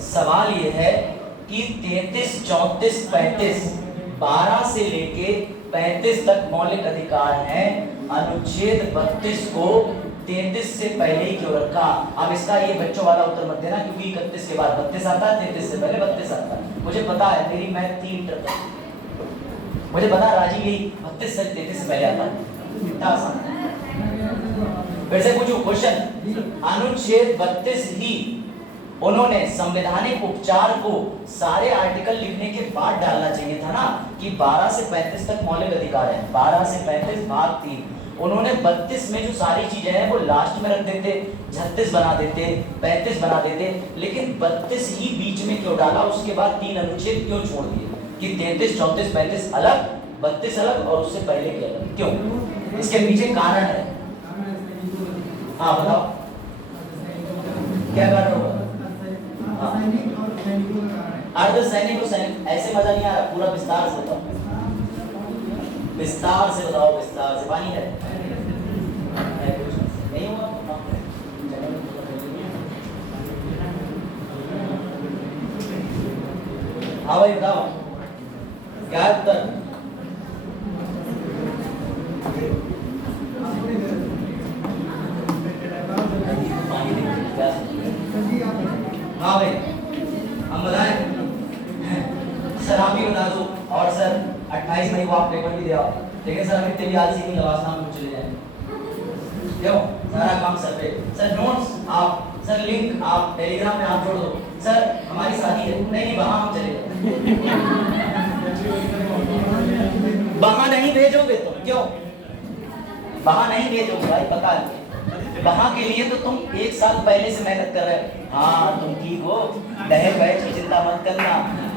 सवाल ये है कि 33, 34, 35, 12 से लेके 35 तक मौलिक अधिकार हैं, अनुच्छेद 32 को 33 से पहले ही क्यों रखा? अब इसका ये बच्चों वाला उत्तर मत देना, क्योंकि 31 के बाद 32 आता है, 33 से पहले 32 आता है। मुझे पता है, मेरी मैथ 3 इंटर, मुझे पता है राजीव यही 32 से 33 से पहले आता है, इतना आसान। फिर से पूछूं क्वेश्चन, अनुच्छेद 32 ही उन्होंने संवैधानिक उपचार को सारे आर्टिकल लिखने के बाद डालना चाहिए था ना, कि 12 से 35 तक मौलिक अधिकार है, 12 से 35 भाग 3। उन्होंने 32 में जो सारी चीजें हैं वो लास्ट में रख देते, 36 बना देते, 35 बना देते, लेकिन 32 ही बीच में क्यों डाला? उसके बाद 3 अनुच्छेद क्यों छोड़ दिए कि 33, 34, 35 अलग, 32 अलग और उससे पहले के अलग? क्यों? इसके पीछे कारण है। हाँ बताओ क्या कारण होगा? अर्ध सैनिक और सैनिक, ऐसे मजा नहीं आ रहा, पूरा विस्तार से बताओ, विस्तार से बताओ, विस्तार से। पानी है नहीं हुआ? हाँ भाई बताओ क्या उत्तर? सर आप भी बता दो, और सर 28 मई को आप पेपर भी दे आओ। लेकिन सर हम इतने भी आलसी नहीं, लवास नाम चले जाएंगे क्यों, सारा काम सर पे। सर नोट्स आप, सर लिंक आप टेलीग्राम में आप जोड़ दो। सर हमारी शादी है, नहीं वहां हम चले जाएंगे। वहां नहीं भेजोगे तुम, क्यों वहां नहीं भेजोगे भाई, पता है वहां के लिए तो तुम 1 साल पहले से मेहनत कर रहे हो। हाँ तुम ठीक हो, दहेज वहेज की चिंता मत करना।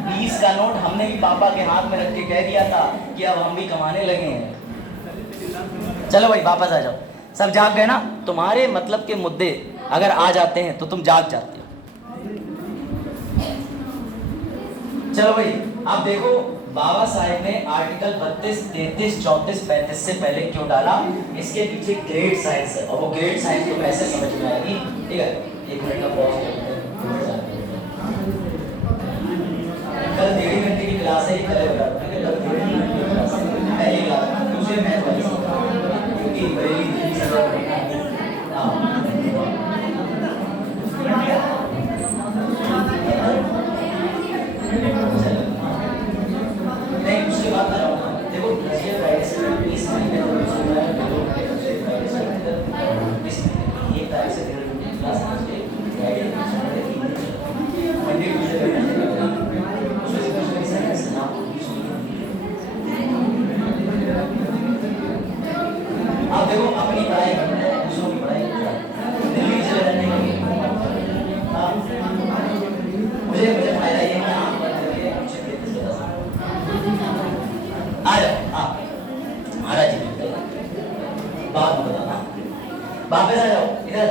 20 का नोट हमने भी पापा के हाथ में रख के कह दिया था कि अब हम भी कमाने लगे हैं। चलो भाई वापस आ जाओ, सब जाग गए ना। तुम्हारे मतलब के मुद्दे अगर आ जाते हैं तो तुम जाग जाते हो। चलो भाई आप देखो, बाबा साहेब ने आर्टिकल 32, 33, 34, 35 से पहले क्यों डाला, इसके पीछे ग्रेट साइंस है। और वो ग्रेट साइंस तुम्हें ऐसे समझ में आएगी, ठीक है। 1 मिनट का पॉज कल 1.5 घंटे की क्लास है, कल 1.5 घंटे की क्लास है, पहली क्लास दूसरे मैथ वाली क्योंकि बरेली दिल्ली से नहीं उसके बाद देखो इस महीने ये तारीख से क्लास आप देखो अपनी पढ़ाई दूसरों की पढ़ाई दिल्ली से लड़ने की मुझे फायदा ये है आ जाओ आप महाराज जी बात बताना, वापस आ जाओ इधर।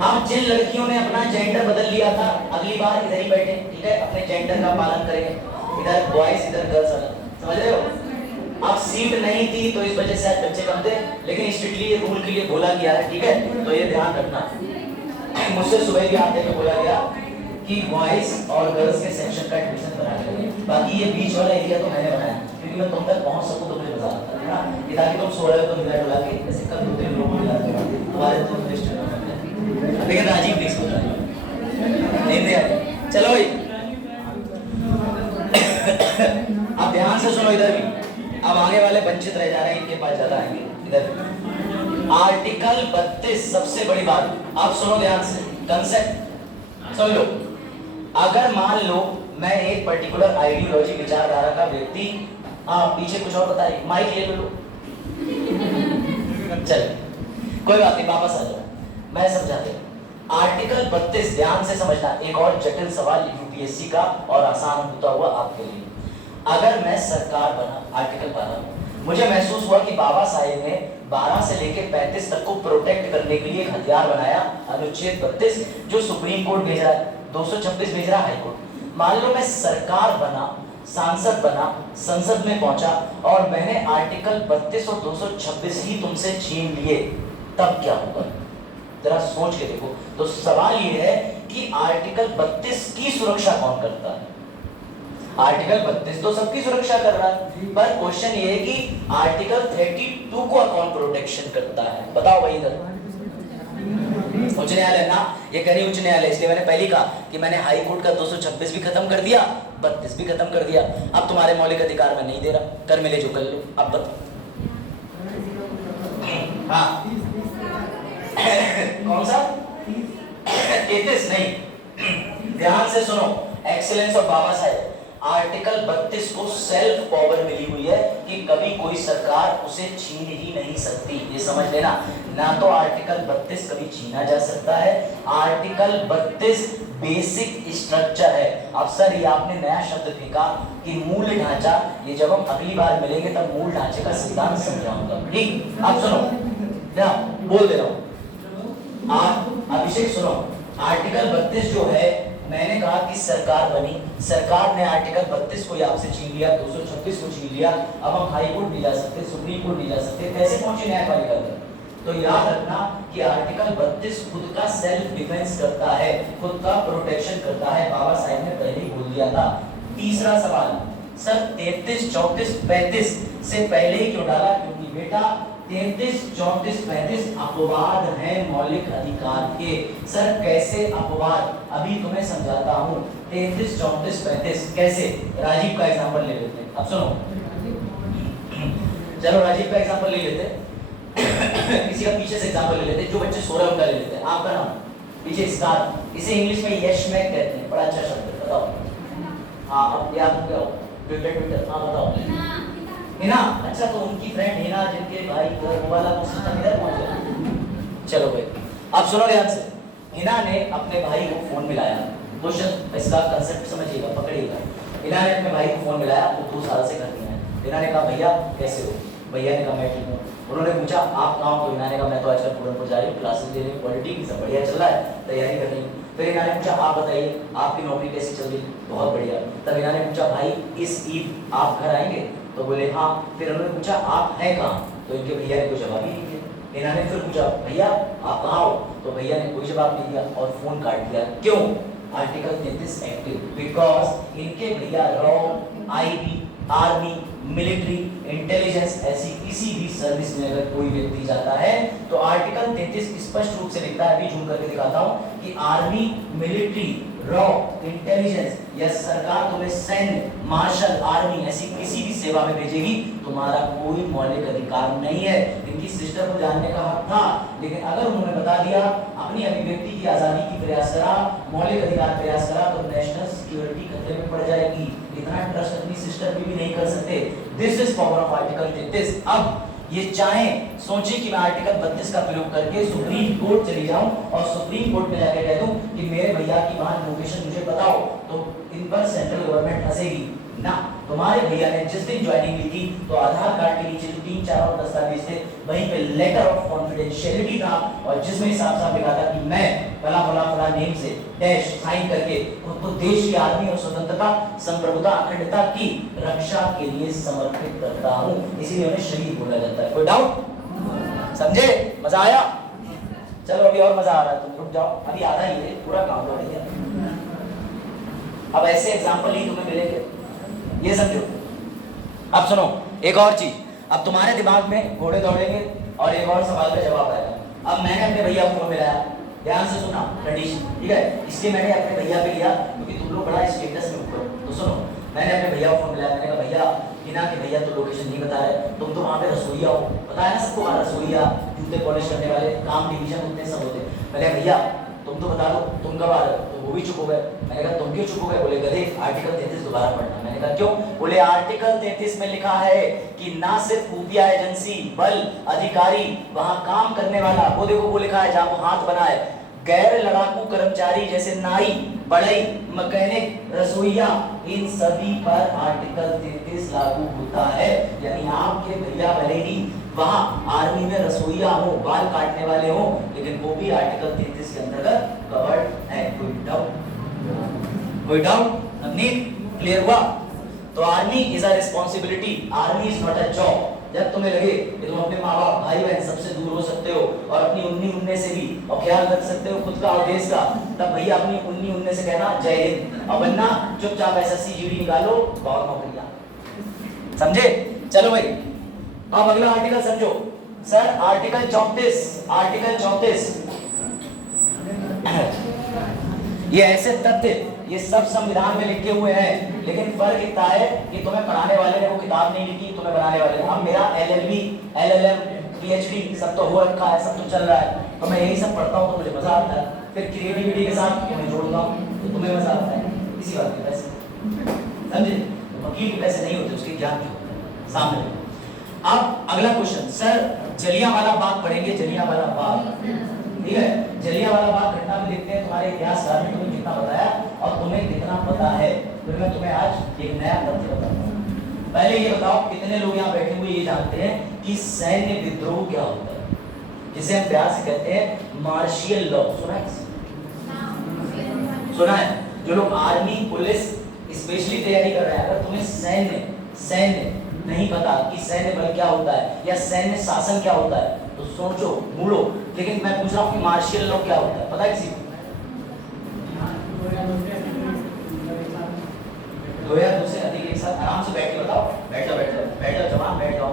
अब जिन लड़कियों ने अपना जेंडर बदल लिया था, अगली बार इधर ही बैठे, ठीक है, अपने जेंडर का पालन करेंगे। इधर बॉयज इधर गर्ल्स अलग, समझ रहे हो। अब सीट नहीं थी तो इस वजह से आज बच्चे कम थे, लेकिन स्ट्रिक्टली रूल के लिए बोला गया है, ठीक है, तो ये ध्यान रखना। मुझसे सुबह भी आते हुए बोला गया कि बॉयज और गर्ल्स के सेक्शन का एडमिशन कराया जाए। बाकी ये बीच वाला एरिया तो मैंने बनाया क्योंकि मैं तुम तक पहुंच सकूं तो मुझे बता है ना, ये ताकि तुम सो रहे हो तो मिला डुला के ऐसे कल 2-3 लोग मिला के तुम्हारे तो लिस्ट में। लेकिन राजीव प्लीज हो जाए नहीं दे यार। चलो भाई अब ध्यान से सुनो इधर भी, अब आगे वाले वंचित रह जा रहे हैं, इनके पास ज्यादा आएंगे। इधर आर्टिकल 32 सबसे बड़ी बात, आप सुनो ध्यान से, कंसेप्ट समझ लो। अगर मान लो मैं एक पर्टिकुलर आइडियोलॉजी विचारधारा का व्यक्ति, पीछे कुछ और बता रही, माइक ले लो, चल कोई बात नहीं, वापस आ जाओ, मैं समझाते हूं। आर्टिकल 32 ध्यान से समझना, एक और जटिल सवाल यूपीएससी का और आसान होता हुआ आपके लिए। अगर मैं सरकार बना, आर्टिकल 12, मुझे महसूस हुआ कि बाबा साहेब ने 12 से लेकर 35 तक को प्रोटेक्ट करने के लिए एक हथियार बनाया, अनुच्छेद 32, जो सुप्रीम कोर्ट भेज रहा है, 226 भेज रहा है हाई कोर्ट। मान लो मैं सरकार बना, सांसद बना, संसद में पहुंचा और मैंने आर्टिकल 32 और 226 ही तुमसे छीन लिए, तब क्या होगा, जरा सोच के देखो। तो सवाल ये है कि आर्टिकल 32 की सुरक्षा कौन करता है। आर्टिकल 32 तो सबकी सुरक्षा कर रहा है, पर क्वेश्चन ये है कि आर्टिकल 32 को कौन प्रोटेक्शन करता है, बताओ भाई इधर। उच्च न्यायालय ना, ये कह रही उच्च न्यायालय, इसलिए मैंने पहले कहा कि मैंने हाई कोर्ट का 226 भी खत्म कर दिया, 32 भी खत्म कर दिया। अब तुम्हारे मौलिक अधिकार में नहीं दे रहा, कर मिले जो कर लो। अब बताओ, हाँ कौन सा 33 नहीं, ध्यान से सुनो, excellence of Baba Saheb. Article 32 को सेल्फ पावर मिली हुई है कि कभी कोई सरकार उसे छीन ही नहीं सकती, ये समझ लेना। ना तो आर्टिकल 32 कभी छीना जा सकता है, आर्टिकल 32 बेसिक स्ट्रक्चर है। अब सर ये आपने नया शब्द फेंका कि मूल ढांचा, ये जब हम अगली बार मिलेंगे तब मूल ढांचे का सिद्धांत समझाऊंगा, ठीक। आप सुनो, बोल दे रहा हूं, आप अभिषेक सुनो। आर्टिकल 32 जो है, मैंने कहा कि सरकार बनी, सरकार ने आर्टिकल 32 को आपसे छीन लिया, 226 को छीन लिया, अब हम हाई कोर्ट नहीं जा सकते, सुप्रीम कोर्ट नहीं जा सकते, कैसे पहुंचे न्यायपालिका तक। तो याद रखना कि आर्टिकल 32 खुद का सेल्फ डिफेंस करता है, खुद का प्रोटेक्शन करता है, बाबा साहेब ने पहले ही बोल दिया था। तीसरा सवाल, सर 33, 34, 35 से पहले ही क्यों डाला, क्योंकि बेटा 33, 34, 35 अपवाद हैं मौलिक अधिकार के। सर कैसे अपवाद? अभी तुम्हें समझाता हूँ। 33, 34, 35 कैसे? राजीव का एग्जांपल ले लेते हैं। अब सुनो, चलो राजीव का एग्जांपल ले लेते हैं। किसी का पीछे से एग्जांपल ले लेते हैं, जो बच्चे सो रहे हैं उनका ले लेते हैं। आपका नाम पीछे स्टार, इसे इंग्लिश में यश मैक कहते हैं, बड़ा अच्छा शब्द है, बताओ। हाँ अब याद हो गया, ट्विटर, हाँ बताओ। हिना, अच्छा तो उनकी फ्रेंड हिना जिनके भाई वो वाला सिस्टम इधर पहुंच गया। चलो भाई अब सुनो ध्यान से। हिना ने अपने भाई को फोन मिलाया। क्वेश्चन इसका कांसेप्ट समझिएगा, पकड़िएगा। हिना ने अपने भाई को फोन मिलाया, वो 2 साल से करती है। हिना ने कहा भैया कैसे हो? भैया ने कहा मैं ठीक हूँ। उन्होंने पूछा आप कहाँ हो? तो हिना ने कहा मैं तो आजकल पूरनपुर जा रही हूँ, क्लासेस ले रही हूँ, पॉलिटिक्स सब बढ़िया चल रहा है, तैयारी कर रही हूँ। फिर हिना ने पूछा आप बताइए आपकी नौकरी कैसी चल रही? बहुत बढ़िया। तब हिना ने पूछा भाई इस ईद आप घर आएंगे? तो बोले हाँ। फिर उन्होंने पूछा आप हैं कहाँ? तो इनके भैया ने कोई जवाब ही नहीं दिया। हिना ने फिर पूछा भैया आप कहाँ हो? तो भैया ने कोई जवाब नहीं दिया और फोन काट दिया। क्यों? आर्टिकल 33 एक्टिव, बिकॉज इनके भैया raw, IB, army, military, intelligence ऐसी किसी भी सर्विस में अगर कोई व्यक्ति जाता है तो आर्टिकल 33 स्पष्ट रूप से लिखता है, अभी जूम करके दिखाता हूं कि आर्मी, मिलिट्री, रॉ, इंटेलिजेंस या सरकार तुम्हें सैन्य, मार्शल आर्मी ऐसी किसी भी सेवा में भेजेगी, तुम्हारा कोई मौलिक अधिकार नहीं है। इनकी सिस्टर को जानने का हक था, लेकिन अगर उन्होंने बता दिया अपनी अभिव्यक्ति की आजादी की प्रयास करा, मौलिक अधिकार प्रयास करा, तो नेशनल सिक्योरिटी खतरे में पड़ जाएगी। इतना ट्रस्ट अपनी सिस्टर भी नहीं कर सकते। This is power of article 33। अब ये चाहे सोचे कि मैं आर्टिकल 32 का प्रयोग करके सुप्रीम कोर्ट चली जाऊं और सुप्रीम कोर्ट में जाकर कह दूं कि मेरे भैया की वहां लोकेशन मुझे बताओ, तो इन पर सेंट्रल गवर्नमेंट हंसेगी ना। तुम्हारे भैया ने जिस दिन ज्वाइनिंग ली थी तो आधार कार्ड के नीचे जो 3-4 और दस्तावेज थे वहीं पे लेटर ऑफ कॉन्फिडेंशियलिटी था, और जिसमें साफ-साफ लिखा था कि मैं फला फला फला नेम से डैश साइन करके खुद को देश की आर्मी और स्वतंत्रता, संप्रभुता, अखंडता की रक्षा के लिए समर्पित करता हूं। इसीलिए उन्हें शहीद बोला जाता है। कोई डाउट? समझे? मजा आया? चलो अभी और मजा आ रहा है, तुम रुक जाओ, अभी आधा ही है, पूरा काम हो गया। अब ऐसे एग्जांपल ही तुम्हें मिलेंगे, ये समझो। अब सुनो एक और चीज, अब तुम्हारे दिमाग में घोड़े दौड़ेंगे और एक और सवाल का जवाब आएगा। अब मैंने अपने भैया को फोन मिलाया, ध्यान से सुना कंडीशन, ठीक है? इसलिए मैंने अपने भैया पे लिया क्योंकि तुम लोग बड़ा स्टेटस में ऊपर। तो सुनो, मैंने अपने भैया को फोन मिलाया, मैंने कहा भैया हिना के भैया तो लोकेशन नहीं बता रहे, तुम तो वहाँ पे रसोईया हो, पता है ना सबको, वहाँ रसोईया, जूते पॉलिश करने वाले, काम डिवीजन होते हैं, सब होते हैं। मैंने भैया तुम तो बता दो तुम कब आ रहे हो? तो वो भी चुप हो गए। मैंने कहा तुम क्यों चुप हो गए? बोले गधे आर्टिकल 33 दोबारा पढ़ना। मैंने कहा क्यों? बोले आर्टिकल 33 में लिखा है कि ना सिर्फ खुफिया एजेंसी, बल अधिकारी, वहां काम करने वाला, वो देखो वो लिखा है जहां वो हाथ बना है, गैर लड़ाकू कर्मचारी जैसे नाई, बढ़ई, मैकेनिक, रसोईया, इन सभी पर आर्टिकल 33 लागू होता है। यानी आपके भैया भले ही वहां आर्मी में रसोईया हो, बाल काटने वाले हो, लेकिन वो भी आर्टिकल 33 के अंतर्गत कवर्ड है। कोई डाउट? कोई डाउट? नवनीत क्लियर हुआ? तो army is a responsibility, army is not a job. जब तुम्हें लगे कि तुम अपने माँ बाप, भाई बहन सबसे दूर हो सकते हो और अपनी उन्नी उन्ने से भी और ख्याल रख सकते हो खुद का और देश का, तब भैया अपनी उन्नी उन्ने से कहना जय हिंद, और वरना चुपचाप एसएससी जीडी निकालो, बहुत नौकरियां। समझे? चलो भाई अब अगला आर्टिकल समझो। सर आर्टिकल 34, आर्टिकल 34 ये ऐसे तथ्य, ये सब संविधान में लिखे हुए हैं, लेकिन फर्क इतना है कि तुम्हें पढ़ाने वाले ने वो किताब नहीं लिखी, तुम्हें बनाने वाले ने। अब मेरा LLB, LLM, PhD सब तो हो रखा है, सब तो चल रहा है, तो मैं यही सब पढ़ता हूँ तो मुझे मजा आता है। फिर क्रिएटिविटी के साथ तुम्हें जोड़ता हूँ तो तुम्हें मजा आता है। इसी बात के पैसे, समझे? वकील के पैसे नहीं होते, उसके ज्ञान के होते हैं सामने। अब अगला क्वेश्चन, सर जलियांवाला बाग पढ़ेंगे, जलियांवाला बाग, ठीक है? जलियांवाला बाग घटना में देखते हैं तुम्हारे इतिहासकार ने तुम्हें कितना बताया और तुम्हें कितना पता है। फिर मैं तुम्हें आज एक नया तथ्य बताऊंगा। पहले ये बताओ कितने लोग यहाँ बैठे हुए ये जानते हैं कि सैन्य विद्रोह क्या होता है, जिसे हम प्यार से कहते हैं मार्शियल लॉ। सुना है? सुना है? जो लोग आर्मी, पुलिस स्पेशली तैयारी कर रहे हैं, अगर तुम्हें सैन्य नहीं पता कि सैन्य बल क्या होता है या सैन्य शासन क्या होता है, तो सोचो, मूड़ो। लेकिन मैं पूछ रहा हूँ कि मार्शियल लॉ क्या होता है, पता है किसी को? 2 या 2 से अधिक एक साथ आराम से बैठ के बताओ। बैठ जाओ जवान, बैठ जाओ।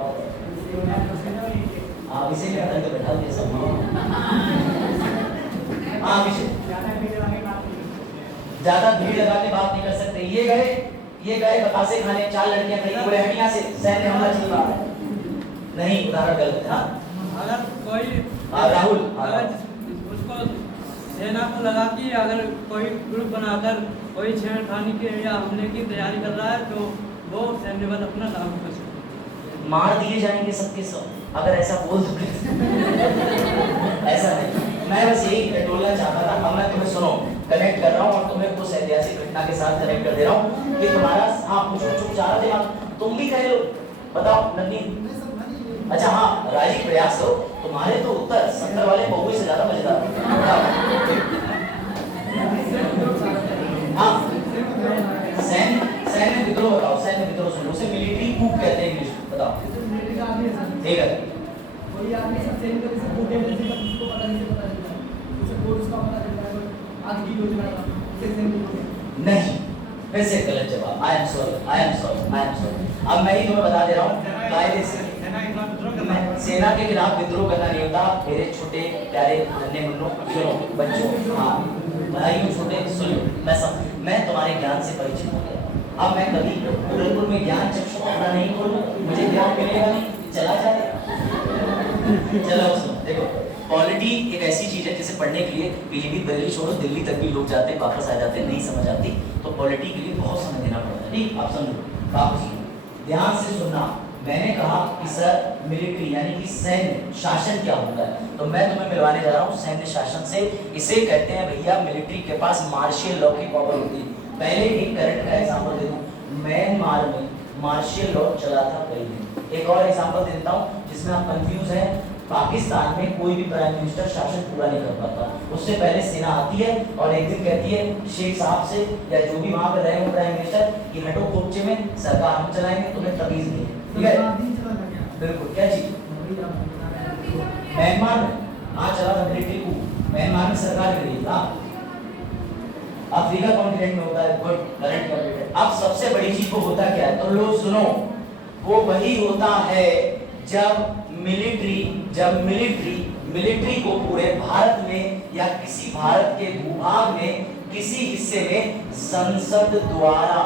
ज्यादा भीड़ लगा के बात नहीं कर सकते। ये गए बतासे खाने, 4 लड़कियां खड़ी, बोले हट यहाँ से, सैन्य हमला चल रहा है। नहीं, उदाहरण गलत है। अगर कोई राहुल, अगर उसको सेना को लगा कि अगर कोई ग्रुप बनाकर कोई छेड़खानी के या हमले की तैयारी कर रहा है तो वो सैन्य बल अपना लागू कर सकते हैं। मार दिए जाएंगे सबके सब अगर ऐसा बोल दो। ऐसा नहीं, मैं बस यही टोलना चाहता था। अब मैं तुम्हें सुनो कनेक्ट कर रहा हूँ और तुम्हें उस ऐतिहासिक घटना के साथ कनेक्ट कर दे रहा हूँ कि तुम्हारा हाँ कुछ चाह रहे थे, तुम भी कह लो, बताओ नंदी। अच्छा हाँ, राजी प्रयास करो, तुम्हारे तो उत्तर 70 वाले बहुए से ज्यादा मजेदार। हाँ, सैन्य विद्रोह बताओ, सैन्य विद्रोह सुनो, उसे मिलिट्री कूप कहते हैं इंग्लिश, बताओ। ठीक है, कोई आदमी सबसे इनका जैसे कोर्ट है, जैसे किसी को पता नहीं चलता है, उसे कोर्ट उसका पता चलता है, आज की योजना का उसे सेम नहीं, फिर से गलत जवाब। I am sorry. अब मैं ही तुम्हें बता दे रहा हूँ, कायदे से सेना के खिलाफ विद्रोह करना नहीं होता। मेरे छोटे प्यारे नन्हे मुन्नों, सुनो बच्चों, हाँ भाइयों छोटे, सुनो, मैं तुम्हारे ज्ञान से परिचित हो गया। अब मैं कभी उदयपुर में ज्ञान चक्षु अपना नहीं खोलूं, मुझे ज्ञान मिलेगा नहीं, चला जाएगा। चलो सुनो, देखो पॉलिटी एक ऐसी चीज है जिसे पढ़ने के लिए पीलीभीत बरेली छोड़ो दिल्ली तक भी लोग जाते हैं, वापस आ जाते हैं, नहीं समझ आती तो पॉलिटी के लिए बहुत समय देना पड़ता है। ठीक, आप समझो, वापस ध्यान से सुनना। मैंने कहा कि सर मिलिट्री यानी कि सैन्य शासन क्या होता है, तो मैं तुम्हें मिलवाने जा रहा हूँ सैन्य शासन से। इसे कहते हैं भैया, मिलिट्री के पास मार्शियल लॉ की पावर होती है। पहले एक करंट का एग्जांपल दे दूं, म्यांमार में मार्शियल लॉ चला था कई दिन। एक और एग्जांपल दे देता हूं जिसमें आप कंफ्यूज हैं। पाकिस्तान में कोई भी प्राइम मिनिस्टर शासन पूरा नहीं कर पाता, उससे पहले सेना आती है और एक दिन कहती है शेख साहब से या जो भी वहां पर रहे हो प्राइम मिनिस्टर कि हटो कोपचे में, सरकार हम चलाएंगे, तुम्हें तमीज नहीं है। ठीक है, बिल्कुल। क्या चीज? म्यांमार में हाँ चला था मिलिट्री को, म्यांमार में सरकार कर रही था। अफ्रीका कॉन्टिनेंट में होता है, गुड करंट कैपिटल। अब सबसे बड़ी चीज को होता क्या है, तो लोग सुनो, वो वही होता है जब मिलिट्री को पूरे भारत में या किसी भारत के भूभाग में किसी हिस्से में संसद द्वारा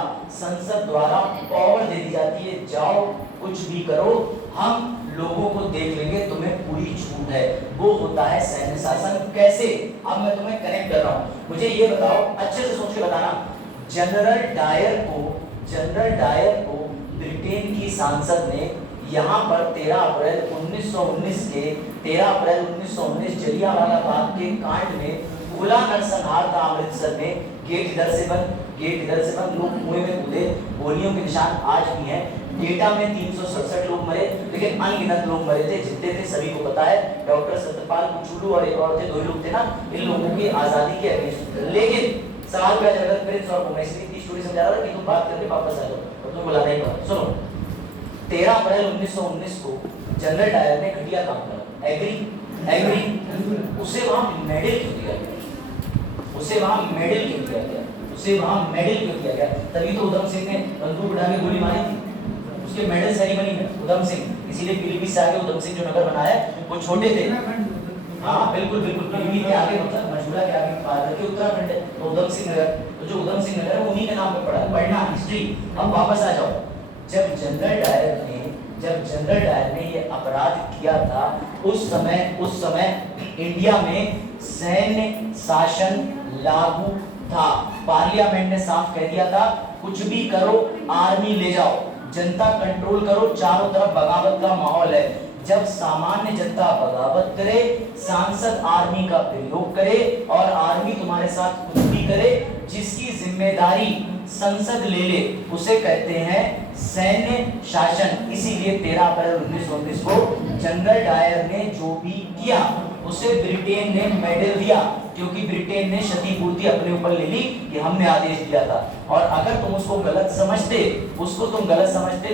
पावर दे दी जाती है, जाओ कुछ भी करो, हम लोगों को देख लेंगे, तुम्हें पूरी छूट है। वो होता है सैन्य शासन। कैसे? अब मैं तुम्हें कनेक्ट कर रहा हूं, मुझे ये बताओ, अच्छे से सोच के बताना। जनरल डायर को ब्रिटेन की सांसद ने यहाँ पर 13 अप्रैल 1919 जलियांवाला बाग के कांड में खुला नरसंहार था अमृतसर में। गेट इधर से बंद, लोग कुएं में कूदे, गोलियों के निशान आज भी हैं। डेटा में 367 लोग मरे, लेकिन अनगिनत लोग मरे थे, जितने थे सभी को पता है। डॉक्टर सत्यपाल कुचुलू और एक और थे, 2 लोग थे ना, इन लोगों की आजादी के अगेंस्ट। लेकिन सवाल क्या जगत प्रिंस और मैं इसलिए स्टोरी समझा रहा था कि तुम बात करके वापस आ जाओ, और तुम बुला नहीं पड़ा। सुनो, 13 अप्रैल 1919 को जनरल डायर ने घटिया काम करा। एग्री? उसे वहां मेडल क्यों दिया गया? तभी तो उधम सिंह ने बंदूक उठा के गोली मारी थी, उसके मेडल सेरेमनी में उधम सिंह। इसीलिए पीलीभीत से आगे उधम सिंह जो नगर बनाया वो छोटे थे। हाँ बिल्कुल, पीलीभीत के आगे मतलब मजूरा के आगे पार करके उत्तराखंड है, तो उधम सिंह नगर, तो जो उधम सिंह नगर है उन्हीं के नाम पे पड़ा है। पढ़ना हिस्ट्री। अब वापस आ जाओ, जब जनरल डायर ने ये अपराध किया था, उस समय इंडिया में सैन्य शासन लागू था। पार्लियामेंट ने साफ कह दिया था, कुछ भी करो, आर्मी ले जाओ, जनता कंट्रोल करो, चारों तरफ बगावत का माहौल है। जब सामान्य जनता बगावत करे, सांसद आर्मी का प्रयोग करे और आर्मी तुम्हारे साथ कुछ भी करे, जिसकी जिम्मेदारी संसद ले ले, उसे कहते हैं सैन्य शासन। इसीलिए 13 अप्रैल 1919 को जनरल डायर ने जो भी किया उसे ब्रिटेन ने मेडल दिया, क्योंकि ब्रिटेन ने क्षतिपूर्ति अपने ऊपर ले ली कि हमने आदेश दिया था। और अगर तुम उसको गलत समझते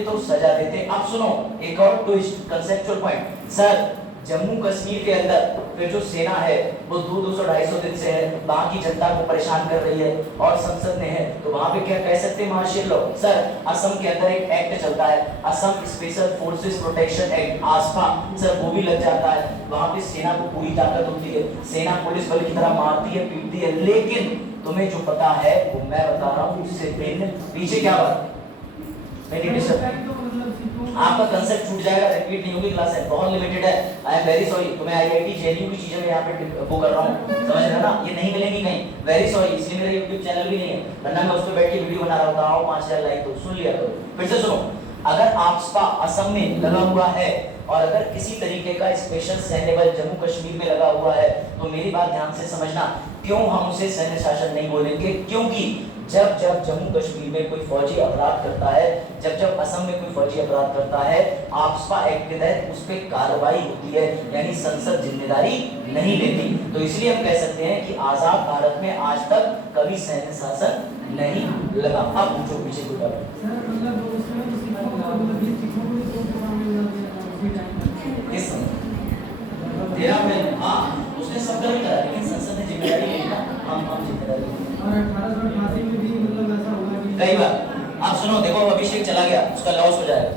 तो सजा देते। अब सुनो एक और twist, conceptual point. Sir Jammu Kashmir के अंदर फिर जो सेना है वो 200-250 दिन से है, वहां की जनता को परेशान कर रही है और संसद ने है, तो वहां पे क्या कह सकते हैं मार्शियल लॉ। सर असम के अंदर एक एक्ट चलता है, Assam special forces protection act, आसपा, सर वो भी लग जाता है। वहां पे सेना को पूरी ताकत होती है, सेना पुलिस बल की तरह मारती है, पीटती है, लेकिन तुम्हें जो पता है वो मैं बता रहा हूँ, उससे भिन्न पीछे क्या बात मेरी डिस्टर्ब आपका कंसेप्ट छूट जाएगा, रिपीट नहीं होगी क्लास है, बहुत लिमिटेड है। आई एम वेरी सॉरी, तुम्हें आईआईटी जेएनयू की चीजें मैं यहाँ पे वो कर रहा हूँ, समझ रहे हो ना, ये नहीं मिलेंगी कहीं, वेरी सॉरी। इसलिए मेरा यूट्यूब चैनल भी नहीं है, वरना मैं उस पर बैठ के वीडियो बना रहा होता। आओ 5000 लाइक तो सुन लिया करो। फिर से सुनो, अगर आपका असम में लगा हुआ है और अगर किसी तरीके का स्पेशल सैन्य बल जम्मू कश्मीर में लगा हुआ है, तो मेरी बात ध्यान से समझना, क्यों हम उसे सैन्य शासन नहीं बोलेंगे? क्योंकि जब जब जम्मू कश्मीर में कोई फौजी अपराध करता है, जब जब असम में कोई फौजी अपराध करता है, आफ्स्पा एक्ट के तहत उस पर कार्रवाई होती है, यानी संसद जिम्मेदारी नहीं लेती। तो इसलिए हम कह सकते हैं कि आजाद भारत में आज तक कभी सैन्य शासन नहीं लगा। अब पूछो पीछे कोई बात तेरा में, हाँ उसने सब कर करा, लेकिन संसद ने जिम्मेदारी ली ना, हम जिम्मेदारी कई बार। आप सुनो, देखो अभिषेक चला गया, उसका लॉस हो जाएगा।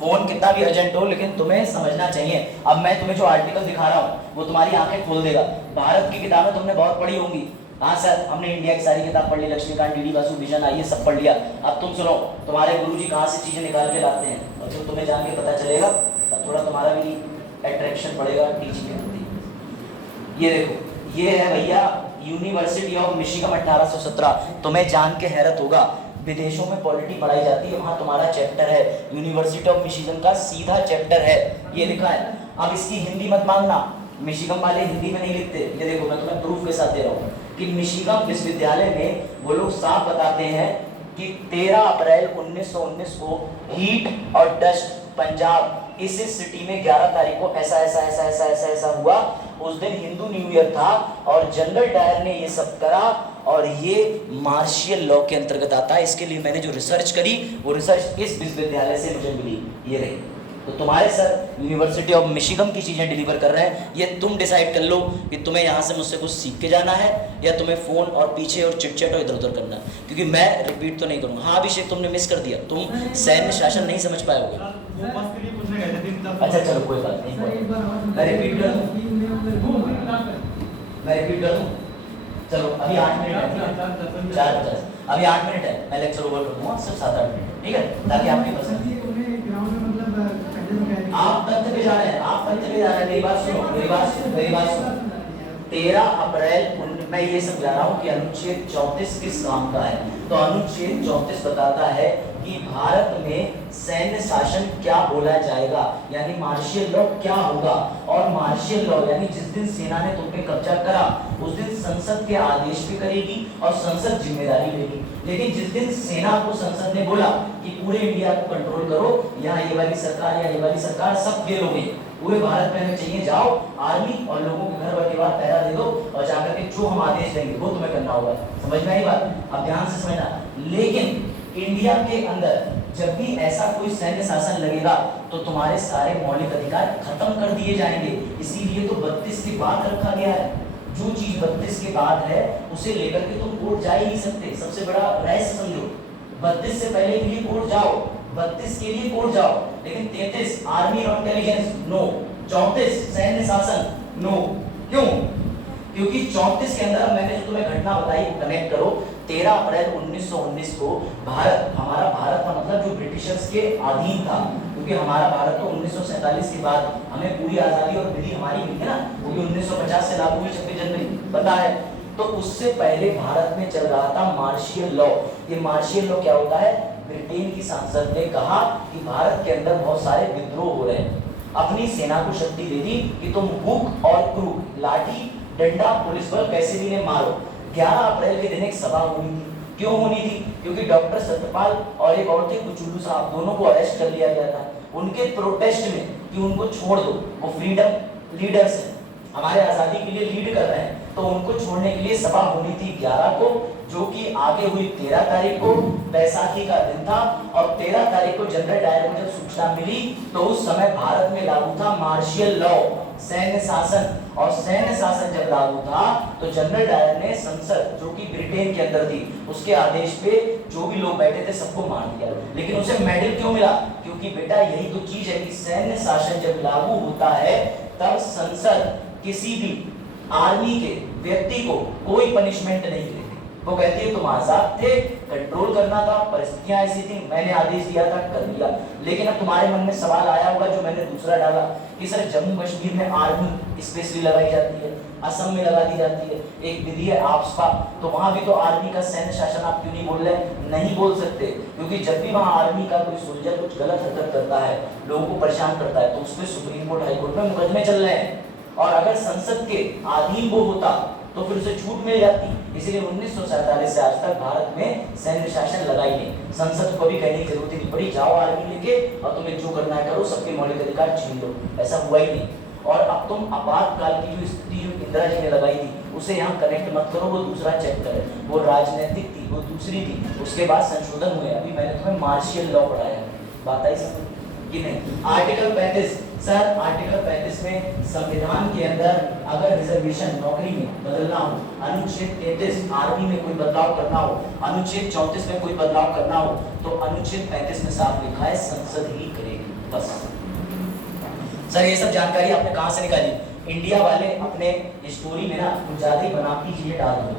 फोन कितना भी अर्जेंट हो, लेकिन तुम्हें समझना चाहिए। अब मैं तुम्हें जो आर्टिकल दिखा रहा हूँ वो तुम्हारी आंखें खोल देगा। भारत की किताबें तुमने बहुत पढ़ी होंगी, हाँ सर हमने इंडिया की सारी किताब पढ़ ली, लक्ष्मीकांत, डीडी बासु, विजन, आइए सब पढ़ लिया। अब तुम सुनो, तुम्हारे गुरुजी कहाँ से चीजें निकाल के लाते हैं, और जब तुम्हें जान के पता चलेगा तब थोड़ा तुम्हारा भी अट्रैक्शन बढ़ेगा टीचिंग के प्रति। ये देखो, ये है भैया यूनिवर्सिटी ऑफ मिशिगन 1817। तुम्हें जान के हैरत होगा, विदेशों में पॉलिटी पढ़ाई जाती है, वहाँ तुम्हारा चैप्टर है, यूनिवर्सिटी ऑफ मिशिगन का सीधा चैप्टर है, ये लिखा है। अब इसकी हिंदी मत मांगना, मिशिगन वाले हिंदी में नहीं लिखते। ये देखो मैं तुम्हें प्रूफ के साथ दे रहा हूँ कि मिशिगन विश्वविद्यालय में वो लोग साफ बताते हैं कि 13 अप्रैल 1919 को हीट और डस्ट पंजाब इस सिटी में 11 तारीख को ऐसा हुआ। उस दिन हिंदू न्यू ईयर था और जनरल डायर ने ये सब करा, और ये मार्शियल लॉ के अंतर्गत आता है। इसके लिए मैंने जो रिसर्च करी वो रिसर्च इस विश्वविद्यालय से मुझे मिली, ये रही। तो तुम्हारे सर यूनिवर्सिटी ऑफ मिशिगन की चीज़ें डिलीवर कर रहे हैं, ये तुम डिसाइड कर लो कि तुम्हें यहाँ से मुझसे कुछ सीख के जाना है या तुम्हें फ़ोन और पीछे और चिट-चैट और इधर उधर करना है, क्योंकि मैं रिपीट तो नहीं करूँगा। हाँ अभिषेक तुमने मिस कर दिया, तुम सैन्य शासन नहीं समझ पाए होगे। अच्छा चलो कोई बात नहीं, मैं रिपीट कर दूँ, चलो अभी 8 मिनट है, 4:50, अभी 8 मिनट है, मैं लेक्चर ओवर कर दूँगा सिर्फ 7-8 मिनट, ठीक है, ताकि आपके पास आप तथ्य पे जा रहे हैं, आप तथ्य पे जा रहे हैं। मेरी बात सुनो, मेरी बात सुनो। 13 अप्रैल मैं ये समझा रहा हूँ कि अनुच्छेद 34 किस काम का है। तो अनुच्छेद 34 बताता है कि भारत में सैन्य शासन क्या बोला जाएगा, यानी मार्शियल लॉ क्या होगा। और मार्शियल लॉ यानी जिस दिन सेना ने तुम पे कब्जा करा उस दिन संसद के आदेश पे करेगी और संसद जिम्मेदारी लेगी। लेकिन जिस दिन सेना को संसद ने बोला कि पूरे इंडिया को कंट्रोल करो, यहाँ ये वाली सरकार या ये वाली सरकार सब फेल हो गई, पूरे भारत में हमें चाहिए, जाओ आर्मी और लोगों के घर परिवार पहरा दे दो और जाकर के जो हम आदेश देंगे वो तुम्हें करना होगा। समझ में आई बात? अब ध्यान से समझना। लेकिन इंडिया के अंदर जब भी ऐसा कोई सैन्य शासन लगेगा तो तुम्हारे सारे मौलिक अधिकार खत्म कर दिए जाएंगे। इसीलिए तो 32 के बाद रखा गया है। जो चीज 32 के बाद है उसे लेकर के तुम कोर्ट जा ही नहीं सकते। सबसे बड़ा रहस्य समझो, 32 से पहले के लिए कोर्ट जाओ, 32 के लिए कोर्ट जाओ, लेकिन 33 आर्मी और इंटेलिजेंस नो, 34 सैन्य शासन नो। क्यों? क्योंकि 34 के अंदर मैंने जो तुम्हें घटना बताई कनेक्ट करो। 13 अप्रैल 1919 को भारत, हमारा भारत का मतलब जो ब्रिटिशर्स के अधीन था, क्योंकि हमारा भारत तो 1947 के बाद हमें पूरी आज़ादी और विधि हमारी मिली है ना, वो भी 1950 से लागू हुई 26 जनवरी, पता है। तो उससे पहले भारत में चल रहा था मार्शियल लॉ। ये मार्शियल लॉ क्या होता है? ब्रिटेन की सांसद ने कहा कि भारत के अंदर बहुत सारे विद्रोह हो रहे हैं, अपनी सेना को शक्ति दे दी कि तुम हुक और क्रूक, लाठी डंडा पुलिस बल कैसे भी ने मारो। 11 अप्रैल के दिन एक सभा होनी थी। क्यों होनी थी? क्योंकि डॉक्टर सत्यपाल और एक और थे कुचुल्लू साहब, दोनों को अरेस्ट कर लिया गया था उनके प्रोटेस्ट में कि उनको छोड़ दो, वो फ्रीडम लीडर्स हैं, हमारे आज़ादी के लिए लीड कर रहे हैं, तो उनको छोड़ने के लिए सभा होनी थी 11 को, जो कि आगे हुई 13 तारीख को, बैसाखी का दिन था। और 13 तारीख को जनरल डायर को जब सूचना मिली तो उस समय भारत में लागू था मार्शियल लॉ, सैन्य शासन। और सैन्य शासन जब लागू था तो जनरल डायर ने संसद, जो कि ब्रिटेन के अंदर थी, उसके आदेश पे जो भी लोग बैठे थे सबको मार दिया। लेकिन उसे मेडल क्यों मिला? क्योंकि बेटा यही तो चीज है कि सैन्य शासन जब लागू होता है तब संसद किसी भी आर्मी के व्यक्ति को कोई पनिशमेंट नहीं देती। वो कहती है तुम आजाद थे, कंट्रोल करना था, परिस्थितियां ऐसी थी, मैंने आदेश दिया था, कर दिया। लेकिन अब तुम्हारे मन में सवाल आया होगा जो मैंने दूसरा डाला कि सर जम्मू कश्मीर में आर्मी स्पेशली लगाई जाती है, असम में लगा दी जाती है, एक विधि है आफ्सपा, तो वहां भी तो आर्मी का सैन्य शासन आप क्यों नहीं बोल रहे? नहीं बोल सकते, क्योंकि जब भी वहां आर्मी का कोई सोल्जर कुछ गलत हरकत करता है, लोगों को परेशान करता है, तो उसमें सुप्रीम कोर्ट, हाई कोर्ट में मुकदमे चल रहे हैं। और अगर संसद के अधीन वो होता तो फिर उसे छूट मिल जाती। इसलिए 1947 से आज तक भारत में सैन्य शासन लगा ही नहीं। संसद को भी कहने की जरूरत ही नहीं पड़ी, जाओ आर्मी लेके और तुम्हें जो करना है करो, सबके मौलिक अधिकार छीन लो, ऐसा हुआ ही नहीं। और अब तुम आपातकाल की जो स्थिति जो इंदिरा जी ने लगाई थी उसे यहाँ कनेक्ट मत करो, वो दूसरा चेक करे, वो राजनीतिक थी, वो दूसरी थी, उसके बाद संशोधन हुए। अभी मैंने तुम्हें मार्शियल लॉ पढ़ाया, बात आई समझ कि नहीं? आर्टिकल 35 सर, आर्टिकल 35 में संविधान के अंदर अगर रिजर्वेशन नौकरी में बदलना हो, अनुच्छेद 33 आर्मी में कोई बदलाव करना हो, अनुच्छेद 34 में कोई बदलाव करना हो, तो अनुच्छेद 35 में साफ लिखा है संसद ही करेगी, बस। सर ये सब जानकारी आपने कहाँ से निकाली? इंडिया वाले अपने स्टोरी में ना कुछ ज्यादा ही बनावटी चीजें डाल दो।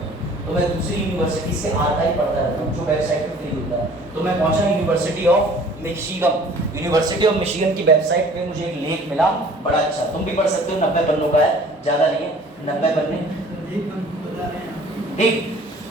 तो मैं दूसरी यूनिवर्सिटी से आर्काइव पढ़ता रहता हूँ जो वेबसाइट पे फ्री होता है। तो मैं पहुंचा university of Michigan, university of Michigan की वेबसाइट पे मुझे एक लेख मिला, बड़ा अच्छा, तुम भी पढ़ सकते हो, 90 पन्नों का है, ज्यादा नहीं है, 90 पन्ने। ठीक,